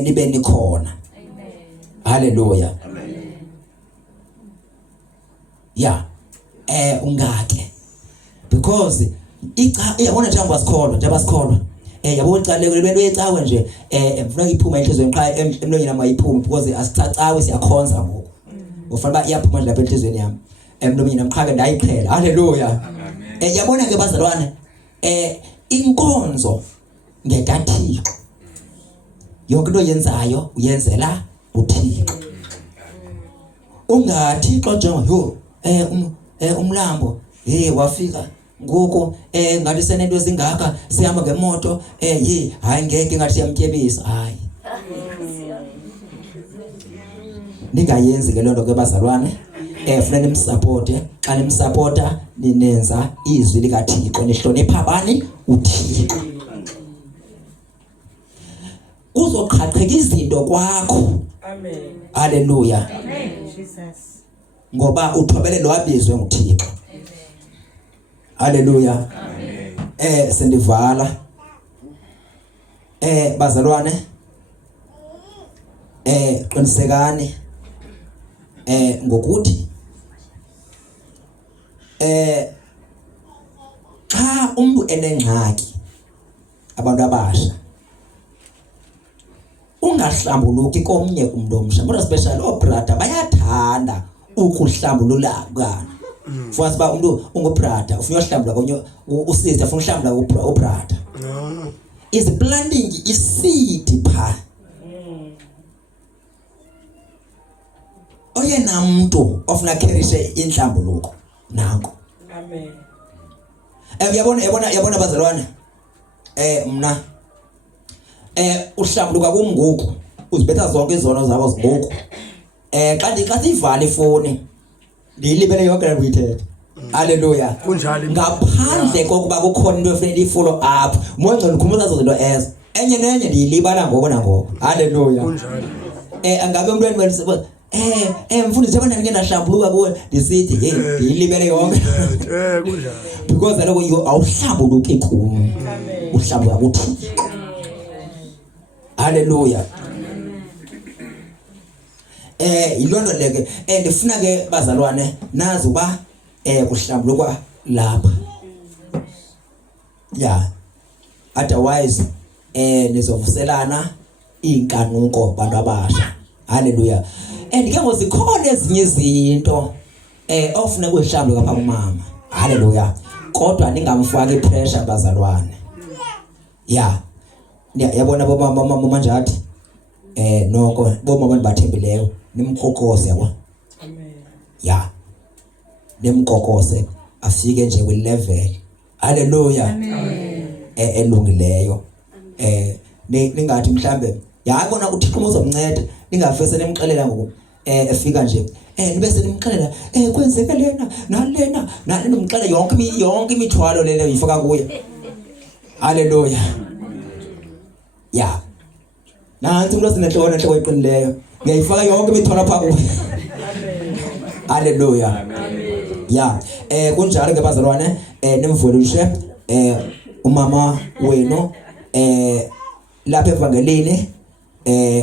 Nibe nikhona. Hallelujah. Yeah. Ungake. Because yabona njengoba sikholwa. Yabo ucaleke lento yecawe nje mfuna iphuma enhlizweni qha emlonyeni amayiphumi because asicacawe siyakhonza ngoku. Ufanele iyaphuma lapha enhlizweni yami. Emlonyeni namqhake ndayiqhela. Hallelujah. Yabona ke bazalwane inkonzo ngekaThixo. Yonke into yenzayo uyenzela uThixo. Ungathi xa njengo umlambo wafika ngoku ngathi senento ezingaka sihamba ngemoto hayi ngeke ngathi siyamtyebisa hayi. Ningayenzi ke lonto ke bazalwane. Funa nimsupporte xa nimsupporta ninenza izwi likaThixo nihlonipha abani uThixo. Uzoqhaqheka izinto kwakho. Amen. Hallelujah. Amen. Jesus. Ngoba uthobelelo wabizwe nguThixo. Amen. Hallelujah. Amen. Sendivala. Bazalwane. Qinisekani. Ngokuthi xa umuntu enengxaki abantu abasha ungahlambuluki komnye umuntu omsha more especially obrada bayathanda ukuhlambulula kana futhi ba umuntu ungubrada ufuna uhlambula konye usister ufuna uhlambula ubrada is planting iseed pha oyena muntu ofuna carry inhlambuluko nanko. Amen. Yabona bazalwane mna uhlambuluka kumngoku uzibetha zonke izono zabo zibuku xa sivala ifoni ndiyilibele yonke le uyithethe. Hallelujah. Kunjalo. Ngaphandle kokuba kukhona into efanele i-follow up monke ngikhumbuza zonke into ezo enye nenye ndiyilibala ngoko nangoko. Hallelujah. Kunjalo. Angabe umntwana wena mfundisi yabona ngeke nahlambuluka kuwe ndisithi ndiyilibele yonke. Kunjalo. Because aloko awuhlambuluki kum. Uhlambuluka kuthi. Hallelujah. Ilonto leke ndifuna ke bazalwane nazi uba kuhlambulukwa lapha. Yeah. Otherwise nizovuselana inkanuko bantu abasha. Hallelujah. And ke ngozikhona ezinye izinto ofuna ukuhlambuluka pha kumama. Hallelujah. Kodwa ningamfaki pressure bazalwane. Yeah. Yabona bomama njathi noko bomama bathembileyo nimkhokoze yabo. Amen. Yeah. Nimkhokoze afike nje kwi level. Hallelujah. Amen. Elungileyo. Ningathi mhlambe yabona uThixo uzomnceda ningafese nimxelela ngoku efika nje nibese nimxelela kwenzeke lena nalena nimxelela yonke imithwalo lena uyifaka kuye. Hallelujah. Yeah. Nansi umuntu osinenhloko enhle eqinileyo ngiyayifaka yonke imithwalo pha kuye. Hallelujah. Amen. Yeah. Kunjalo ke bazalwane nimvulishe umama wenu lapha evangelini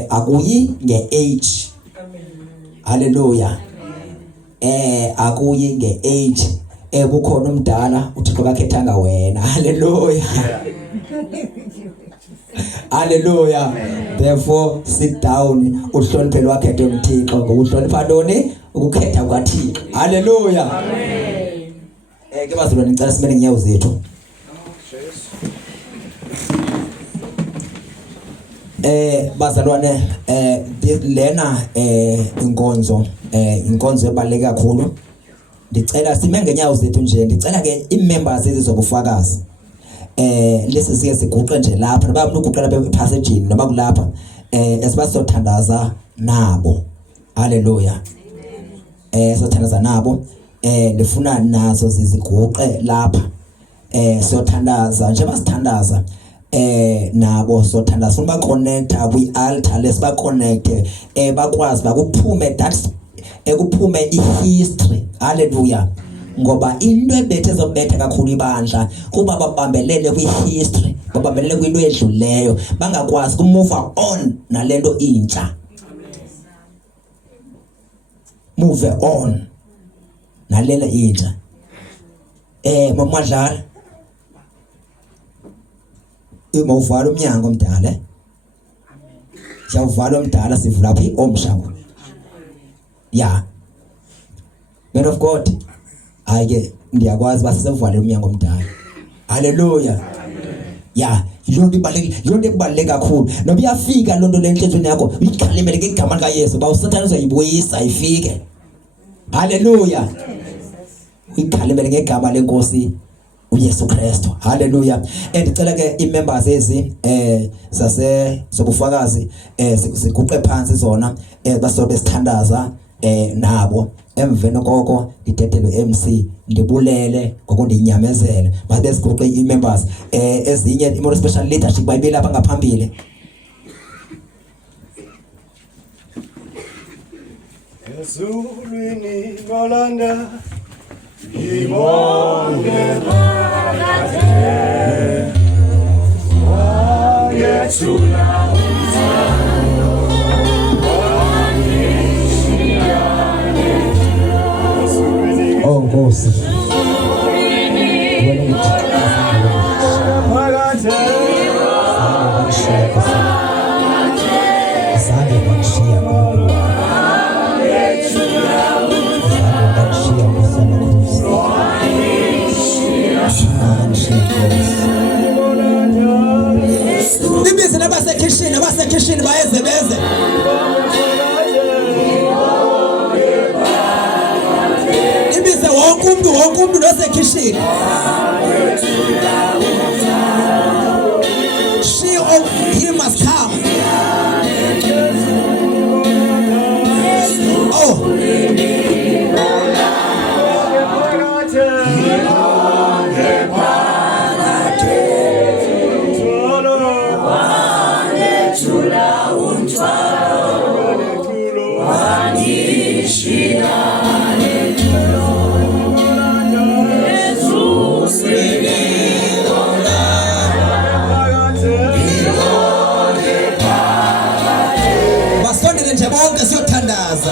akuyi nge-age. Amen. Hallelujah. Akuyi nge-age. Kukhona umdala uThixo kakhethanga wena. Hallelujah. Hallelujah. Therefore sit down uhloniphe lwakhethe uMthixo ngokuhlonipha ntoni ukukhetha kwaThixo. Hallelujah. Amen. Ke bazalwane ngicela simele ngenyawo zethu. Bazalwane lena inkonzo ebaleka kakhulu. Ndicela sime ngenyawo zethu nje. Ndicela ke iimembers ezizobufakazi lesi sike siguqe nje lapha noba unoguqela ephasejini noba kulapha esibasothandaza nabo. Hallelujah. Sothandaza nabo ndifuna nazo ziziguqe lapha sothandaza njengoba sithandaza nabo sothandaza uma connecta kwi altar lesiba connect bakwazi bakuphume that ekuphume ihistory. Hallelujah. Ngoba into ebethe zobethe kakhulu ibandla kuba babambelele kwi-history, babambelele kwinto edluleyo, bangakwazi kumove on nalento intsha. Move on nalela intsha. Mamadlala mawuvala umnyango omdala. Siyawuvala omdala sivula phi omshango. Yeah. Man of God. Ayike ndiyakwazi basisevale umnyango omdala. Hallelujah. Yeah, yonke ibaleke kakhulu. Noba iyafika lonto lenhlizweni yakho, uyikhalimele ngegama lika Yesu, bawusathana uzayibuyisa ifike. Hallelujah. Uyikhalimele ngegama lenkosi uYesu Kristu. Hallelujah. Ndicela ke iimembers ezi zase zobufakazi siguqe phansi zona basobe sithandaza nabo. Emveni koko ndithethelwe MC ndibulele ngokundinyamezela babe siguqe iimembers ezinye imoto special leadership bayibela apha ngaphambili. Ezulwini ngolanda ibonge phakade wayethula Oh Nkosi. Nibize nabasekishini bayeze beze. Nibize wonke umuntu nosekishini. She or he must come. Oh. Basondele nje bonke siyothandaza.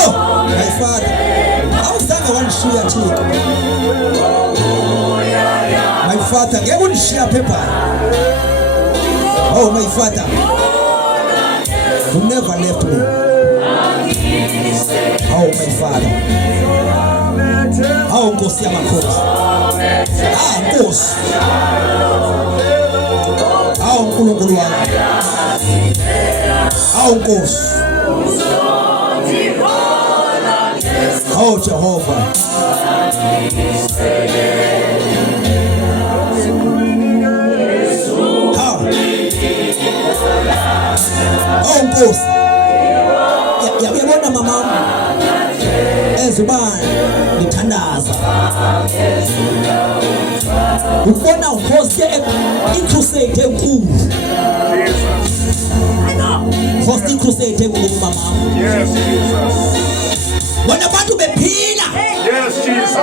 Oh, my Father. Awuzange wanishiya Thixo. My Father, ngeke unishiya phepha. Oh, my Father. You never left me. Oh, my Father. Oh, Nkosi yamakhosi. Nkosi. uNkulunkulu wami. Nkosi. Jehova. Nkosi. Yabona mama ezubani ngithandaza ukubona uhost incrusade enkulu host incrusade enkulu mama. Yes, Jesus. Bona abantu bephila. Yes, Jesus.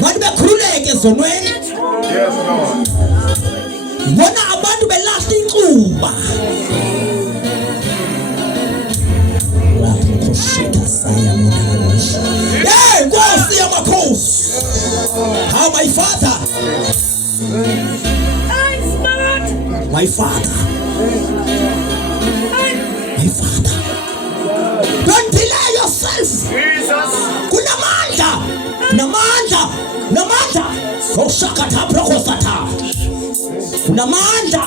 Bona bekhululeke ezonweni. Yes, Lord. Bona abantu belahla incuba. Father, my Father, my Father, don't delay yourself. Kuna manda oshakata prokosata. Kuna manda,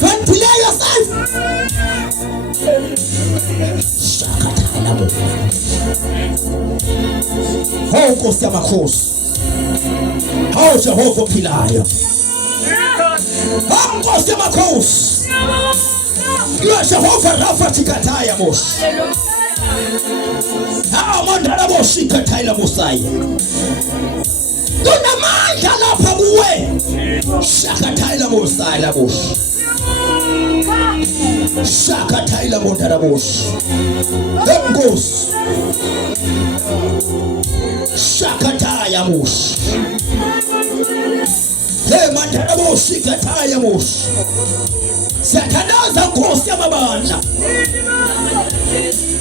don't delay yourself. Shakata nabo. Hoko sema kosi. Hao Jehova pilayo. Hoko sema kosi. Yua Jehova rafa chikataya moshi. Hao mandala moshi kataya musai. Tuna mandala pamuwe. Shakataya musai la moshi. Shakataya mandala moshi. Hengos. Shakataya moshi. Hey mandala moshi kataya moshi. Satanaza kosi ya mabanja.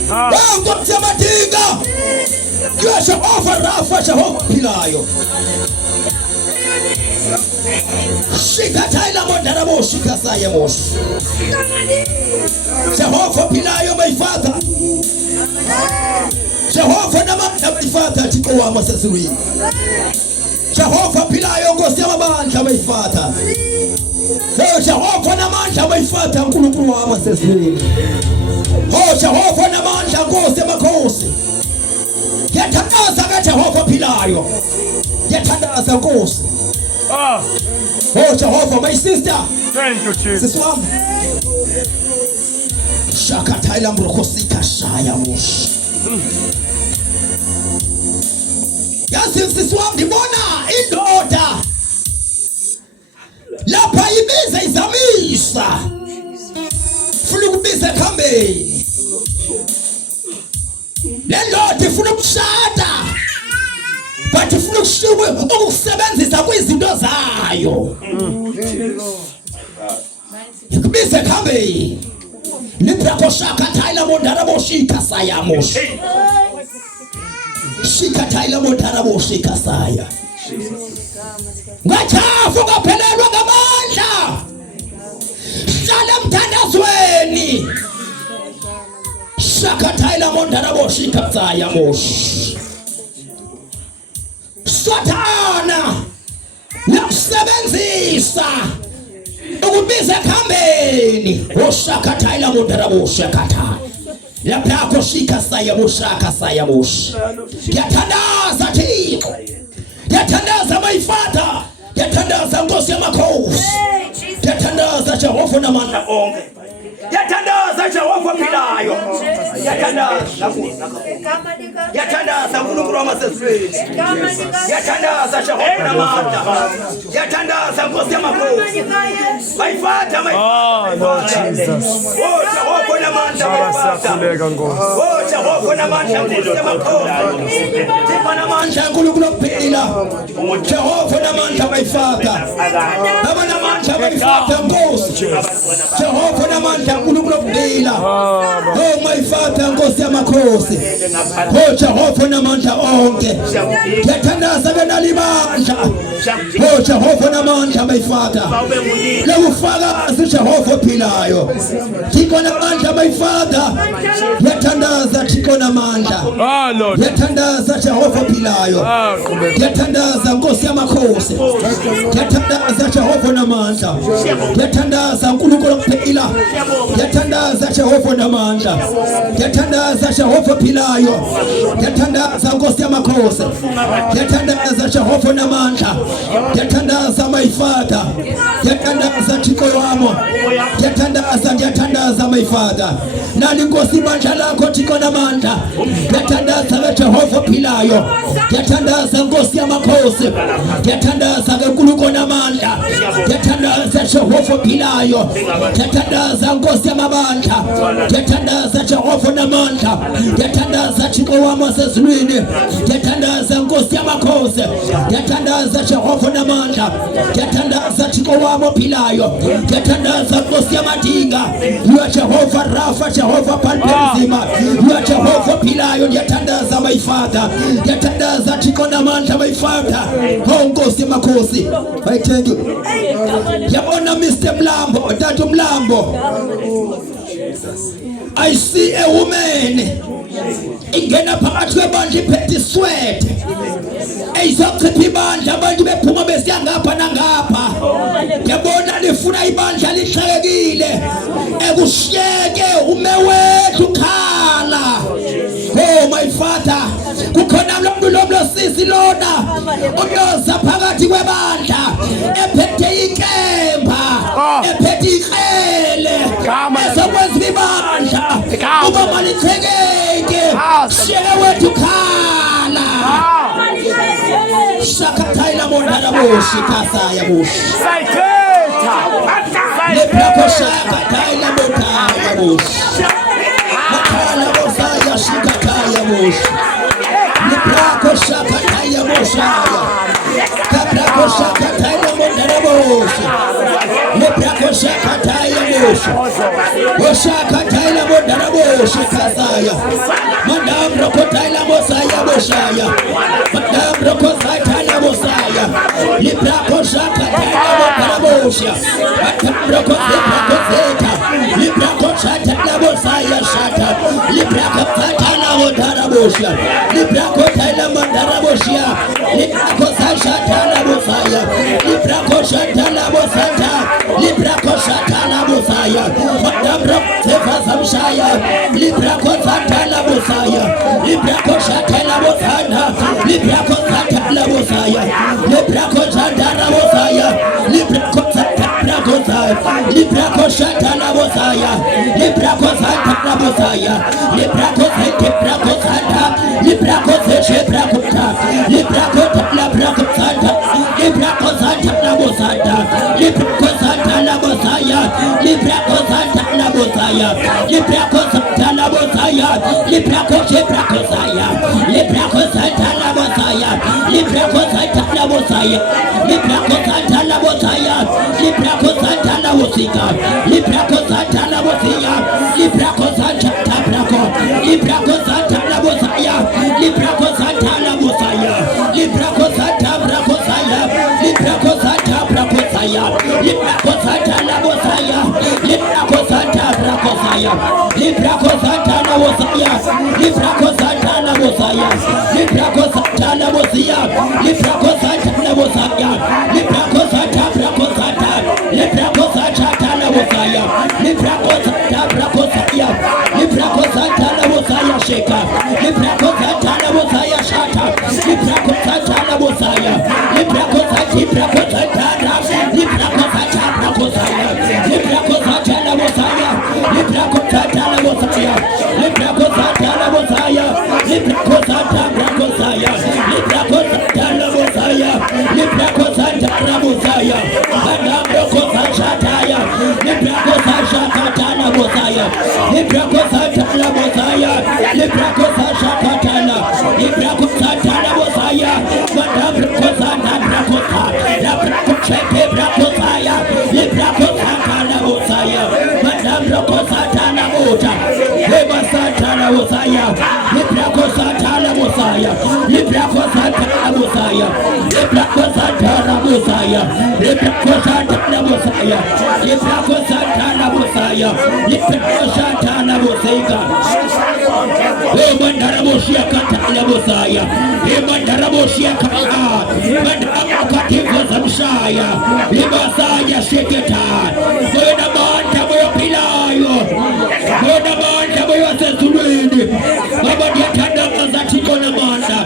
Wango mtema tinga. Yua Jehova rafa Jehova pilayo. Shikataila mondara moshi kasaya moshi. Jehova pilayo my Father. Jehova na manda my Father tiko wa masasuri. Jehova pilayo kosi ya mabanja my Father. Oh Jehova na manda my Father nkulu wa masasuri. Oh Jehova na manda kosi makosi. Yatandaza ka Jehova pilayo. Yatandaza kosi. Oh Jehova, my sister. Thank you, Jesus. This one. Shakataila mrokosi kashaya moshi. Yasi this one dimona indoda. Lapa imiza izamisa. Funa kubiza kambe. Lelo funa kushada. But funa kushiwe ukusebenzisa kwizinto zayo. Kubiza kambe. Librako shakataila mondara moshi kasaya moshi. Shikataila mondara moshi kasaya. Ngachafu kaphelelwa ngamandla. Shala mthandazweni. Shakataila mondara moshi kasaya moshi. Satana nakusebenzisa ukubiza kambeni. Oshakataila mondara moshi kata. Labrako shikasaya moshaka saya moshi. Yatandaza tiko. Yatandaza my Father. Yatandaza ngosi ya makosi. Yatandaza Jehova na manda onge. Yatandaza Jehova pilayo. Yatandaza kulukuru wa masesri. Yatandaza Jehova na manda. Yatandaza ngosi ya makosi. My Father, my Father. Lord Jesus. Oh Jehova na manda my Father. Oh Jehova na manda ngosi ya makosi. Tipa na manda kulukuru pila. Jehova na manda my Father. Baba na manda my Father ngosi. Jehova na manda kulukuru pila. Oh my Father ngosi ya makosi. Oh Jehova na manda onke. Yatandaza benalimanda. Oh Jehova na manda my Father. Lewufakazi Jehova pilayo. Tiko na manda my Father. Yatandaza tiko na manda. Yatandaza Jehova pilayo. Yatandaza ngosi ya makosi. Yatandaza Jehova na manda. Yatandaza nkulunkulu pila. Yatandaza Jehova na manda. Yatandaza Jehova pilayo. Yatandaza ngosi ya makosi. Yatandaza Jehova na manda. Yatandaza my Father. Yatandaza tiko wamo. Yatandaza my Father. Nani ngosi manda lako tiko na manda. Yatandaza Jehova pilayo. Yatandaza ngosi ya makosi. Yatandaza nkulunkulu na manda. Yatandaza Jehova pilayo. Yatandaza ngosi ya mabanda. Yatandaza Jehova na manda. Yatandaza tiko wamo sezwini. Yatandaza ngosi ya makosi. Yatandaza Jehova na manda. Yatandaza Yatandaza Thixo wami ophilayo. Yatandaza Nkosi yamadinga. You are Jehovah Rapha, Jehovah Palperizima. You are Jehovah ophilayo. Yatandaza my Father. Yatandaza Thixo namandla my Father. Oh Nkosi makhosi. I thank you. Yabona Mr. Mlambo, Tata Mlambo. I see a woman ingena phakathi kwebandla iphethe sweat eyizochipha ibandla abantu bephuma besiya ngapha nangapha. Yabona lifuna ibandla lihlekekile ekushiyeke ume wethu khala. Oh my Father, kukhona lo sisi lona unoza phakathi kwebandla ephethe inkemba ephethe ikrele ezokwenza ibandla uba malichekeke shiyeke wethu khala. Shakataila mondana boshi kasaya boshi leprako shakataila mondana boshi makala bosaya shikataya boshi leprako shakataya boshaya kaprako shakataila mondana boshi leprako shakataya boshi boshakataila mondana boshi kasaya madam rokotaila bosaya boshaya madam rokotaila bosaya leprako shakataila mondana boshi madam rokotaila leprako shakataila bosaya shata leprako shakataila mondana boshi leprako taila mondana boshi leprako shakataila bosaya leprako shakataila bosata leprako shakataila bosaya madam rokotaila bosaya leprako shakataila bosaya leprako shakataila bosana leprako shakataila bosaya leprako shakataila bosaya leprako shakataila bosaya leprako shakataila bosaya leprako shakataila bosaya leprako shakataila bosaya leprako shakataila leprako leprako shakataila leprako shakataila bosaya leprako shakataila bosaya leprako shakataila bosaya leprako shakataila bosaya leprako shakataila bosaya leprako shakataila bosaya leprako shakataila bosaya leprako shakataila bosaya leprako shakataila bosika leprako shakataila bosaya leprako shakataila leprako shakataila bosaya leprako shakataila bosaya leprako shakataila bosaya leprako shakataila bosaya leprako shakataila bosaya leprako shakataila bosaya leprako shakataila bosaya leprako shakataila bosaya leprako shakataila bosaya leprako shakataila bosaya leprako shakataila bosaya leprako shakataila bosaya leprako shakataila bosaya leprako shakataila bosaya sheka leprako shakataila bosaya shata leprako shakataila bosaya leprako shakataila leprako shakataila bosaya leprako shakataila bosaya leprako shakataila bosaya leprako shakataila bosaya leprako shakataila bosaya leprako shakataila bosaya leprako shakataila bosaya leprako shakataila leprako shakataila bosaya leprako shakataila bosaya leprako shakataila leprako shakataila bosaya leprako shakataila leprako shakataila bosaya leprako shakataila bosaya madam roko shakataila bosaya leba shakataila bosaya leprako shakataila bosaya leprako shakataila bosaya leprako shakataila bosaya leprako shakataila bosaya leprako shakataila bosaya leprako shakataila bosaya mandara boshia kataila bosaya mandara boshia kata mandara katifu zamshaya libasaya sheketa moyona banta moyo pilayo moyona banta moyo sesulini baba diatandaza Thixo namandla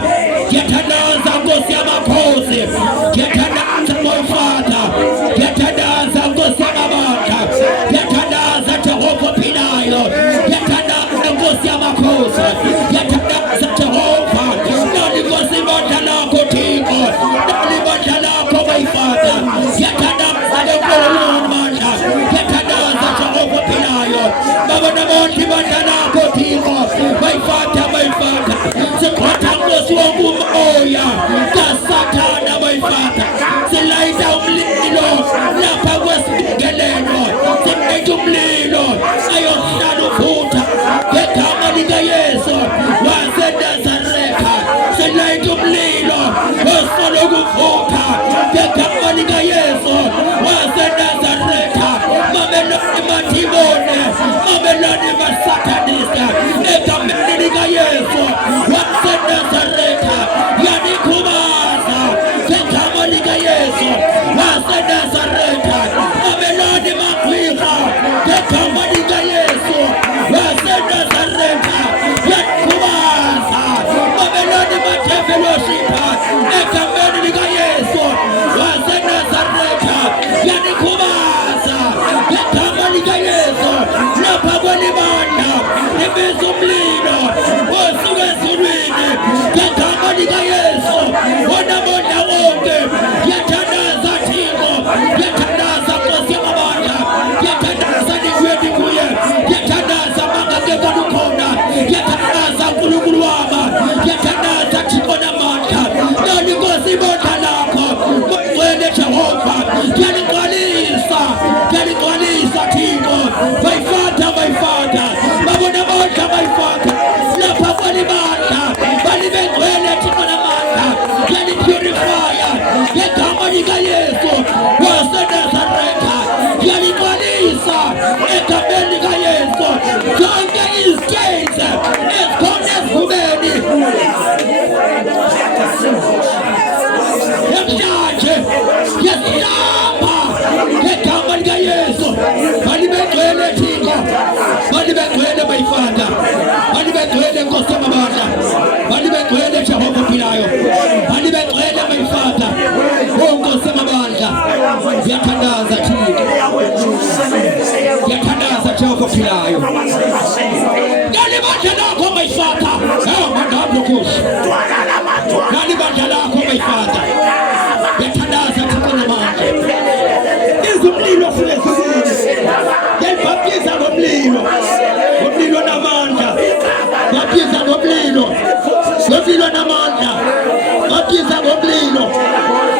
diatandaza Nkosi yamakhosi diatandaza moyo Father diatandaza Nkosi yamandla diatandaza Jehova pilayo diatandaza Nkosi yamakhosi diatandaza Jehova nalikosi ibandla lakho Thixo nalibandla lakho my Father diatandaza Nkosi yamandla Matimone, Mamelodi Vasatanista, Ekamendika Yeso, Watsenda Sareka, Yani Kumaza, Ketamalika Yeso, Watsenda Sareka, Mamelodi Makwika, Ketamalika Yeso, Watsenda Sareka, Yani Kumaza, Mamelodi Matefeloshipa, Ekamendika Yeso, Watsenda Sareka, Yani Kumaza, Ketamalika Yeso, Napagolibanda, Nebezumlino, Osuwe Surini, Ketamalika Yeso, Onamonda Oge, Yatanaza Timo, Yatanaza Kosimabanda, Yatanaza Nigwedikuye, Yatanaza Magagebalukona, Yatanaza Kuluguluama, Yatanaza Chikona Manda, Nani Kosibota Lako, Mwene Jehova, Yanikwalisa Timo, my father, Babona Manda, my father, Napagolibanda, Balibengwele Chikona Manda, Yani Purifier, Yatamalika Yeso, Wasena Sareka, Yanikwalisa, Ekamelika Yeso, Jonga is Gates, Escones Kumeni, Yamshaje, Yasapa, Ekamalika Yeso, Balibengwele Tiko, Balibengwele my father, Balibengwele Kosamabanda, Balibengwele Jehova Pilayo, Balibengwele my father, Kosamabanda, Yatandaza Tiko, Yatandaza Jehova Pilayo, Galibandalako my father, Madame Lukush, Galibandalako my father, Yatandaza Tikonamanda, Izumlilo Fulesumini, Baptiza Goblino, Goblino Namanda, Baptiza Goblino, Goblino Namanda, Baptiza Goblino,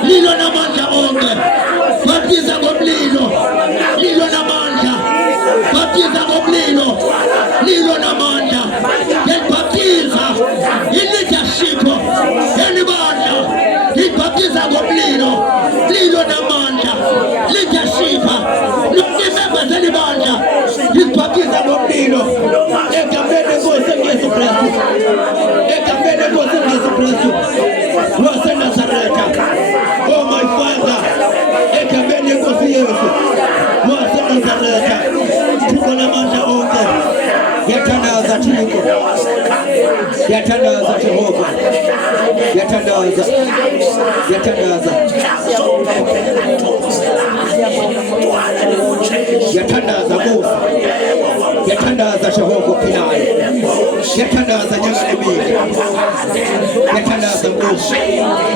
Lilo Namanda Onge, Baptiza Goblino, Lilo Namanda, Baptiza Goblino, Lilo Namanda, Get Baptiza, in leadership, Anybanda, Get Baptiza Goblino, Lilo Namanda, leadership, Anybanda, His Baptiza Goblino, Ekamene Gose Yesu Kristo, Ekamene Gose Yesu Kristo, Wasena Sareka, oh my father, Ekamene Gose Yesu, Wasena Sareka, Tukona Manda Onge, Yatanaza Tiko, Yatanaza Jehova, Yatanaza, Yatanaza, Yatanaza Musa, Yatanaza Jehova Pilayo, Yatanaza Nyanganemi, Yatanaza Musa,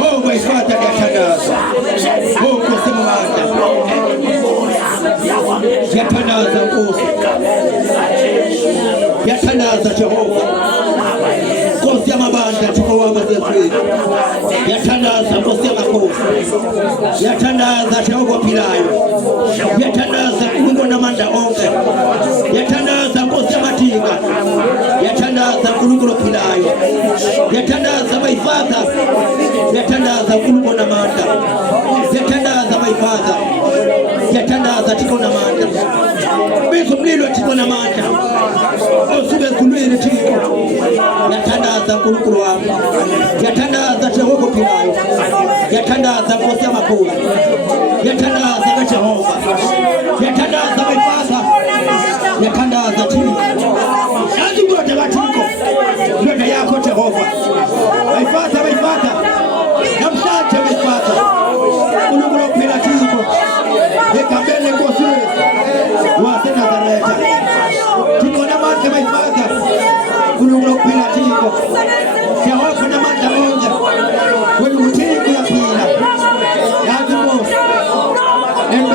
oh my father Yatanaza, oh Kosimamanda, Yatanaza Musa, Yatanaza Jehova, Kosimamanda Chukawanga Zefri, Yatanaza Kosimama Kosi, Yatanaza Jehova Pilayo, Yatanaza Kulungona Manda Onge, Yatanaza Kosimatiga, Yatanaza Kulungona Pilayo, Yatanaza my father, Yatanaza Kulungona Manda, Yatanaza my father, Yatanaza Tikona Manda, Bisumlilo Tikona Manda, Osube Kulwele Tiko, Yatanaza Kulungwa, Yatanaza Jehova Pilayo, Yatanaza Kosimama, Yatanaza Jehova, Yatanaza my father, Yatanaza Tiko, Azugota Latiko, Yoda Yako Jehova, my father, Namshaje my father, Kulungro Pilatiko, Ekamene Kosue, Wasena Zareta, Tiko Namante my father, Kulungro Pilatiko, Jehova Namanta Onja, when you take your pila, Yazimos, and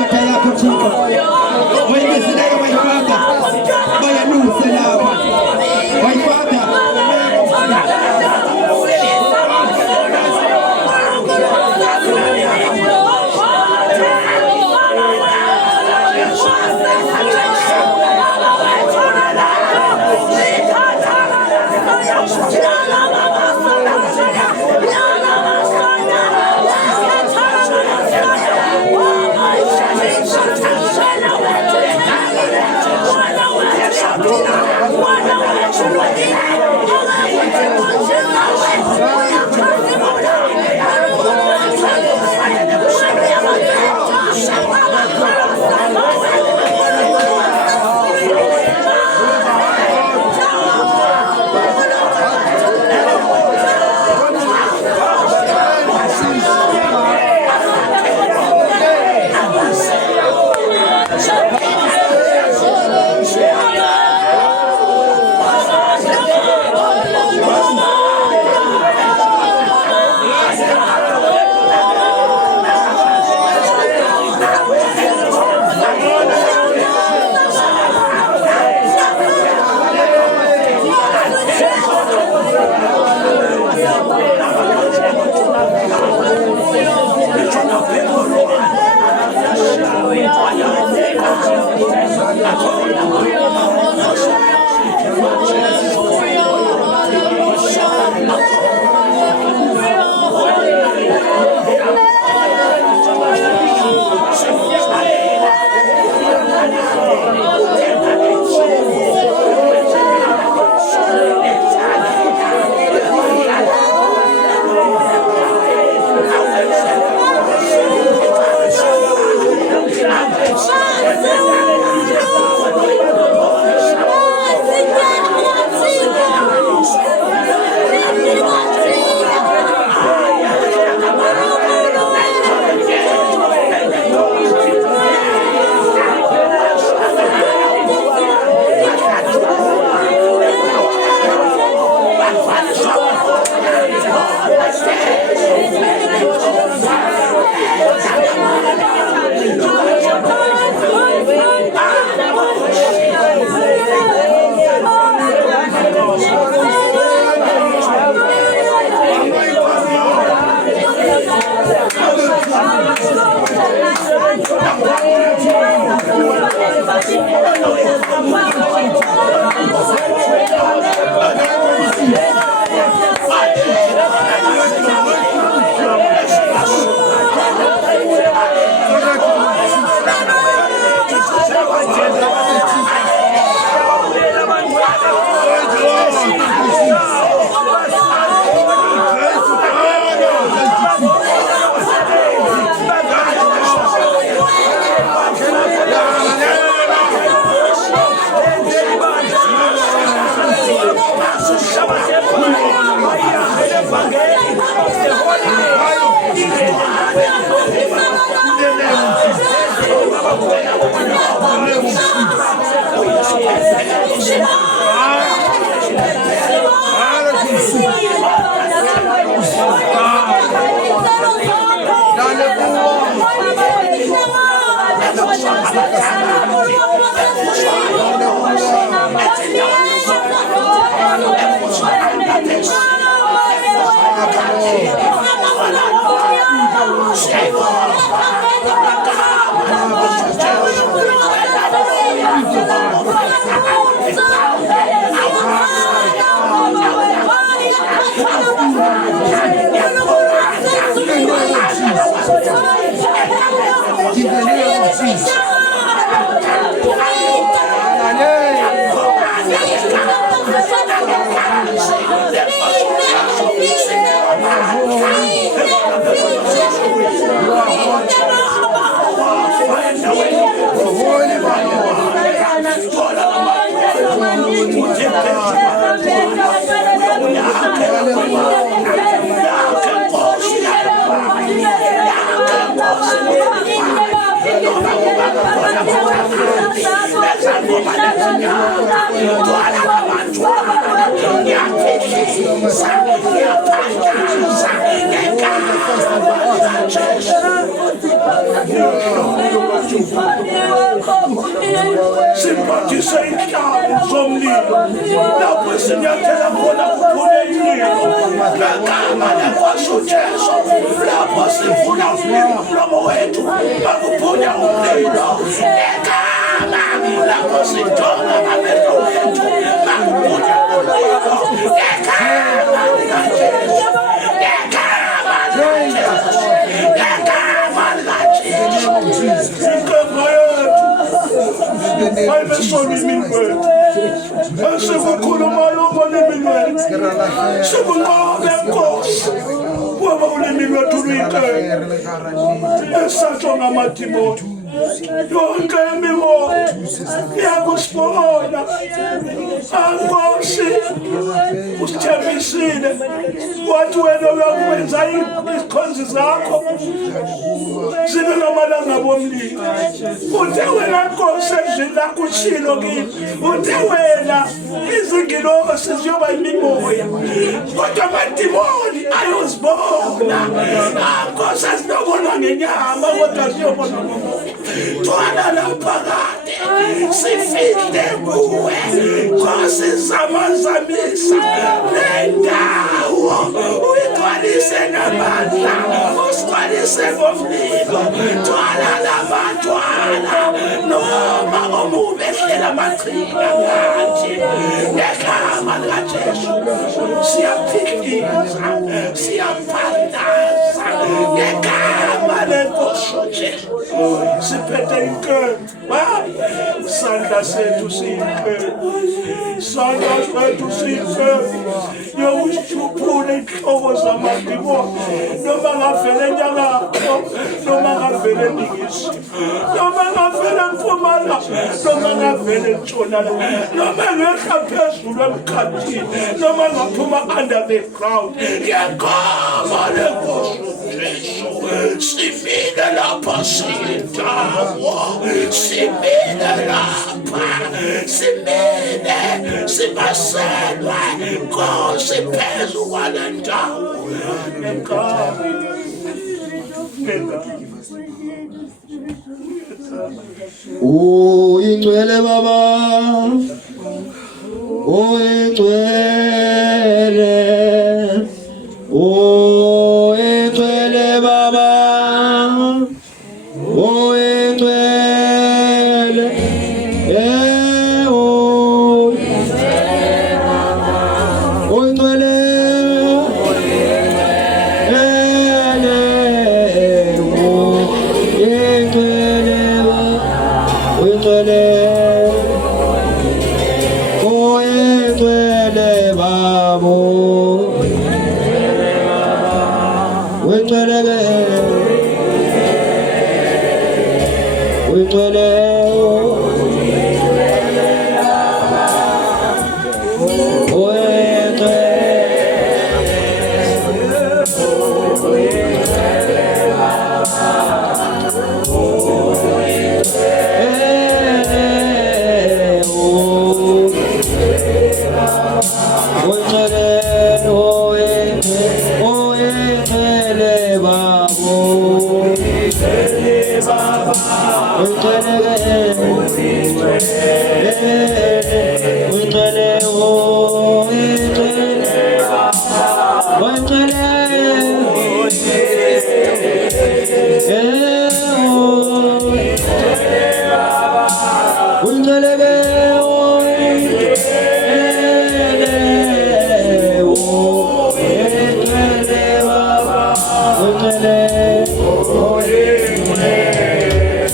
Cosas amazamisa, nendawo, uitwa usigcwalise namandla, usigcwalise ngomlilo, thwala lamadwala noma omubi ehlela amaqhinga ngathi ngegama likaJesu siyaphikisa, siyaphandaza ngegama lenkosi uJesu. Siphethe inkemba, isandla sethu siyinkemba, isandla sethu siyinkemba yokushuphula inhloko zamadimoni, noma ngavele enyakatho, noma ngavele eningizimu, noma ngavele empumalanga, noma ngavele entshonalanga, noma ngehla phezulu emkhathini, noma ngaphuma under the ground. Ngegama lenkosi uJesu simile lapha sindawo, simile lapha, simile sibaselwe Nkosi phezu kwale ndawo. Ingcwele Baba, ingcwele, ingcwele Baba, ingcwele,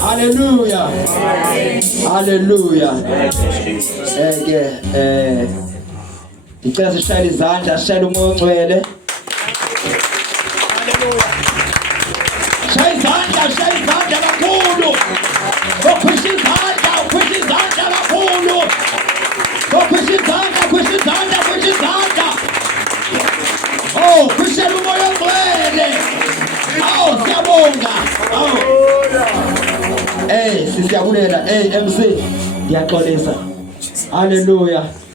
Hallelujah. Hallelujah. Ngicela sishayele izandla, sishayele umoya ongcwele. Shayela izandla kakhulu. Ukhwisha izandla kakhulu. Ukhwisha izandla. Oh, khwishela umoya ongcwele. Siyabonga. Siyabulela. MC, ngiyaxolisa. Hallelujah.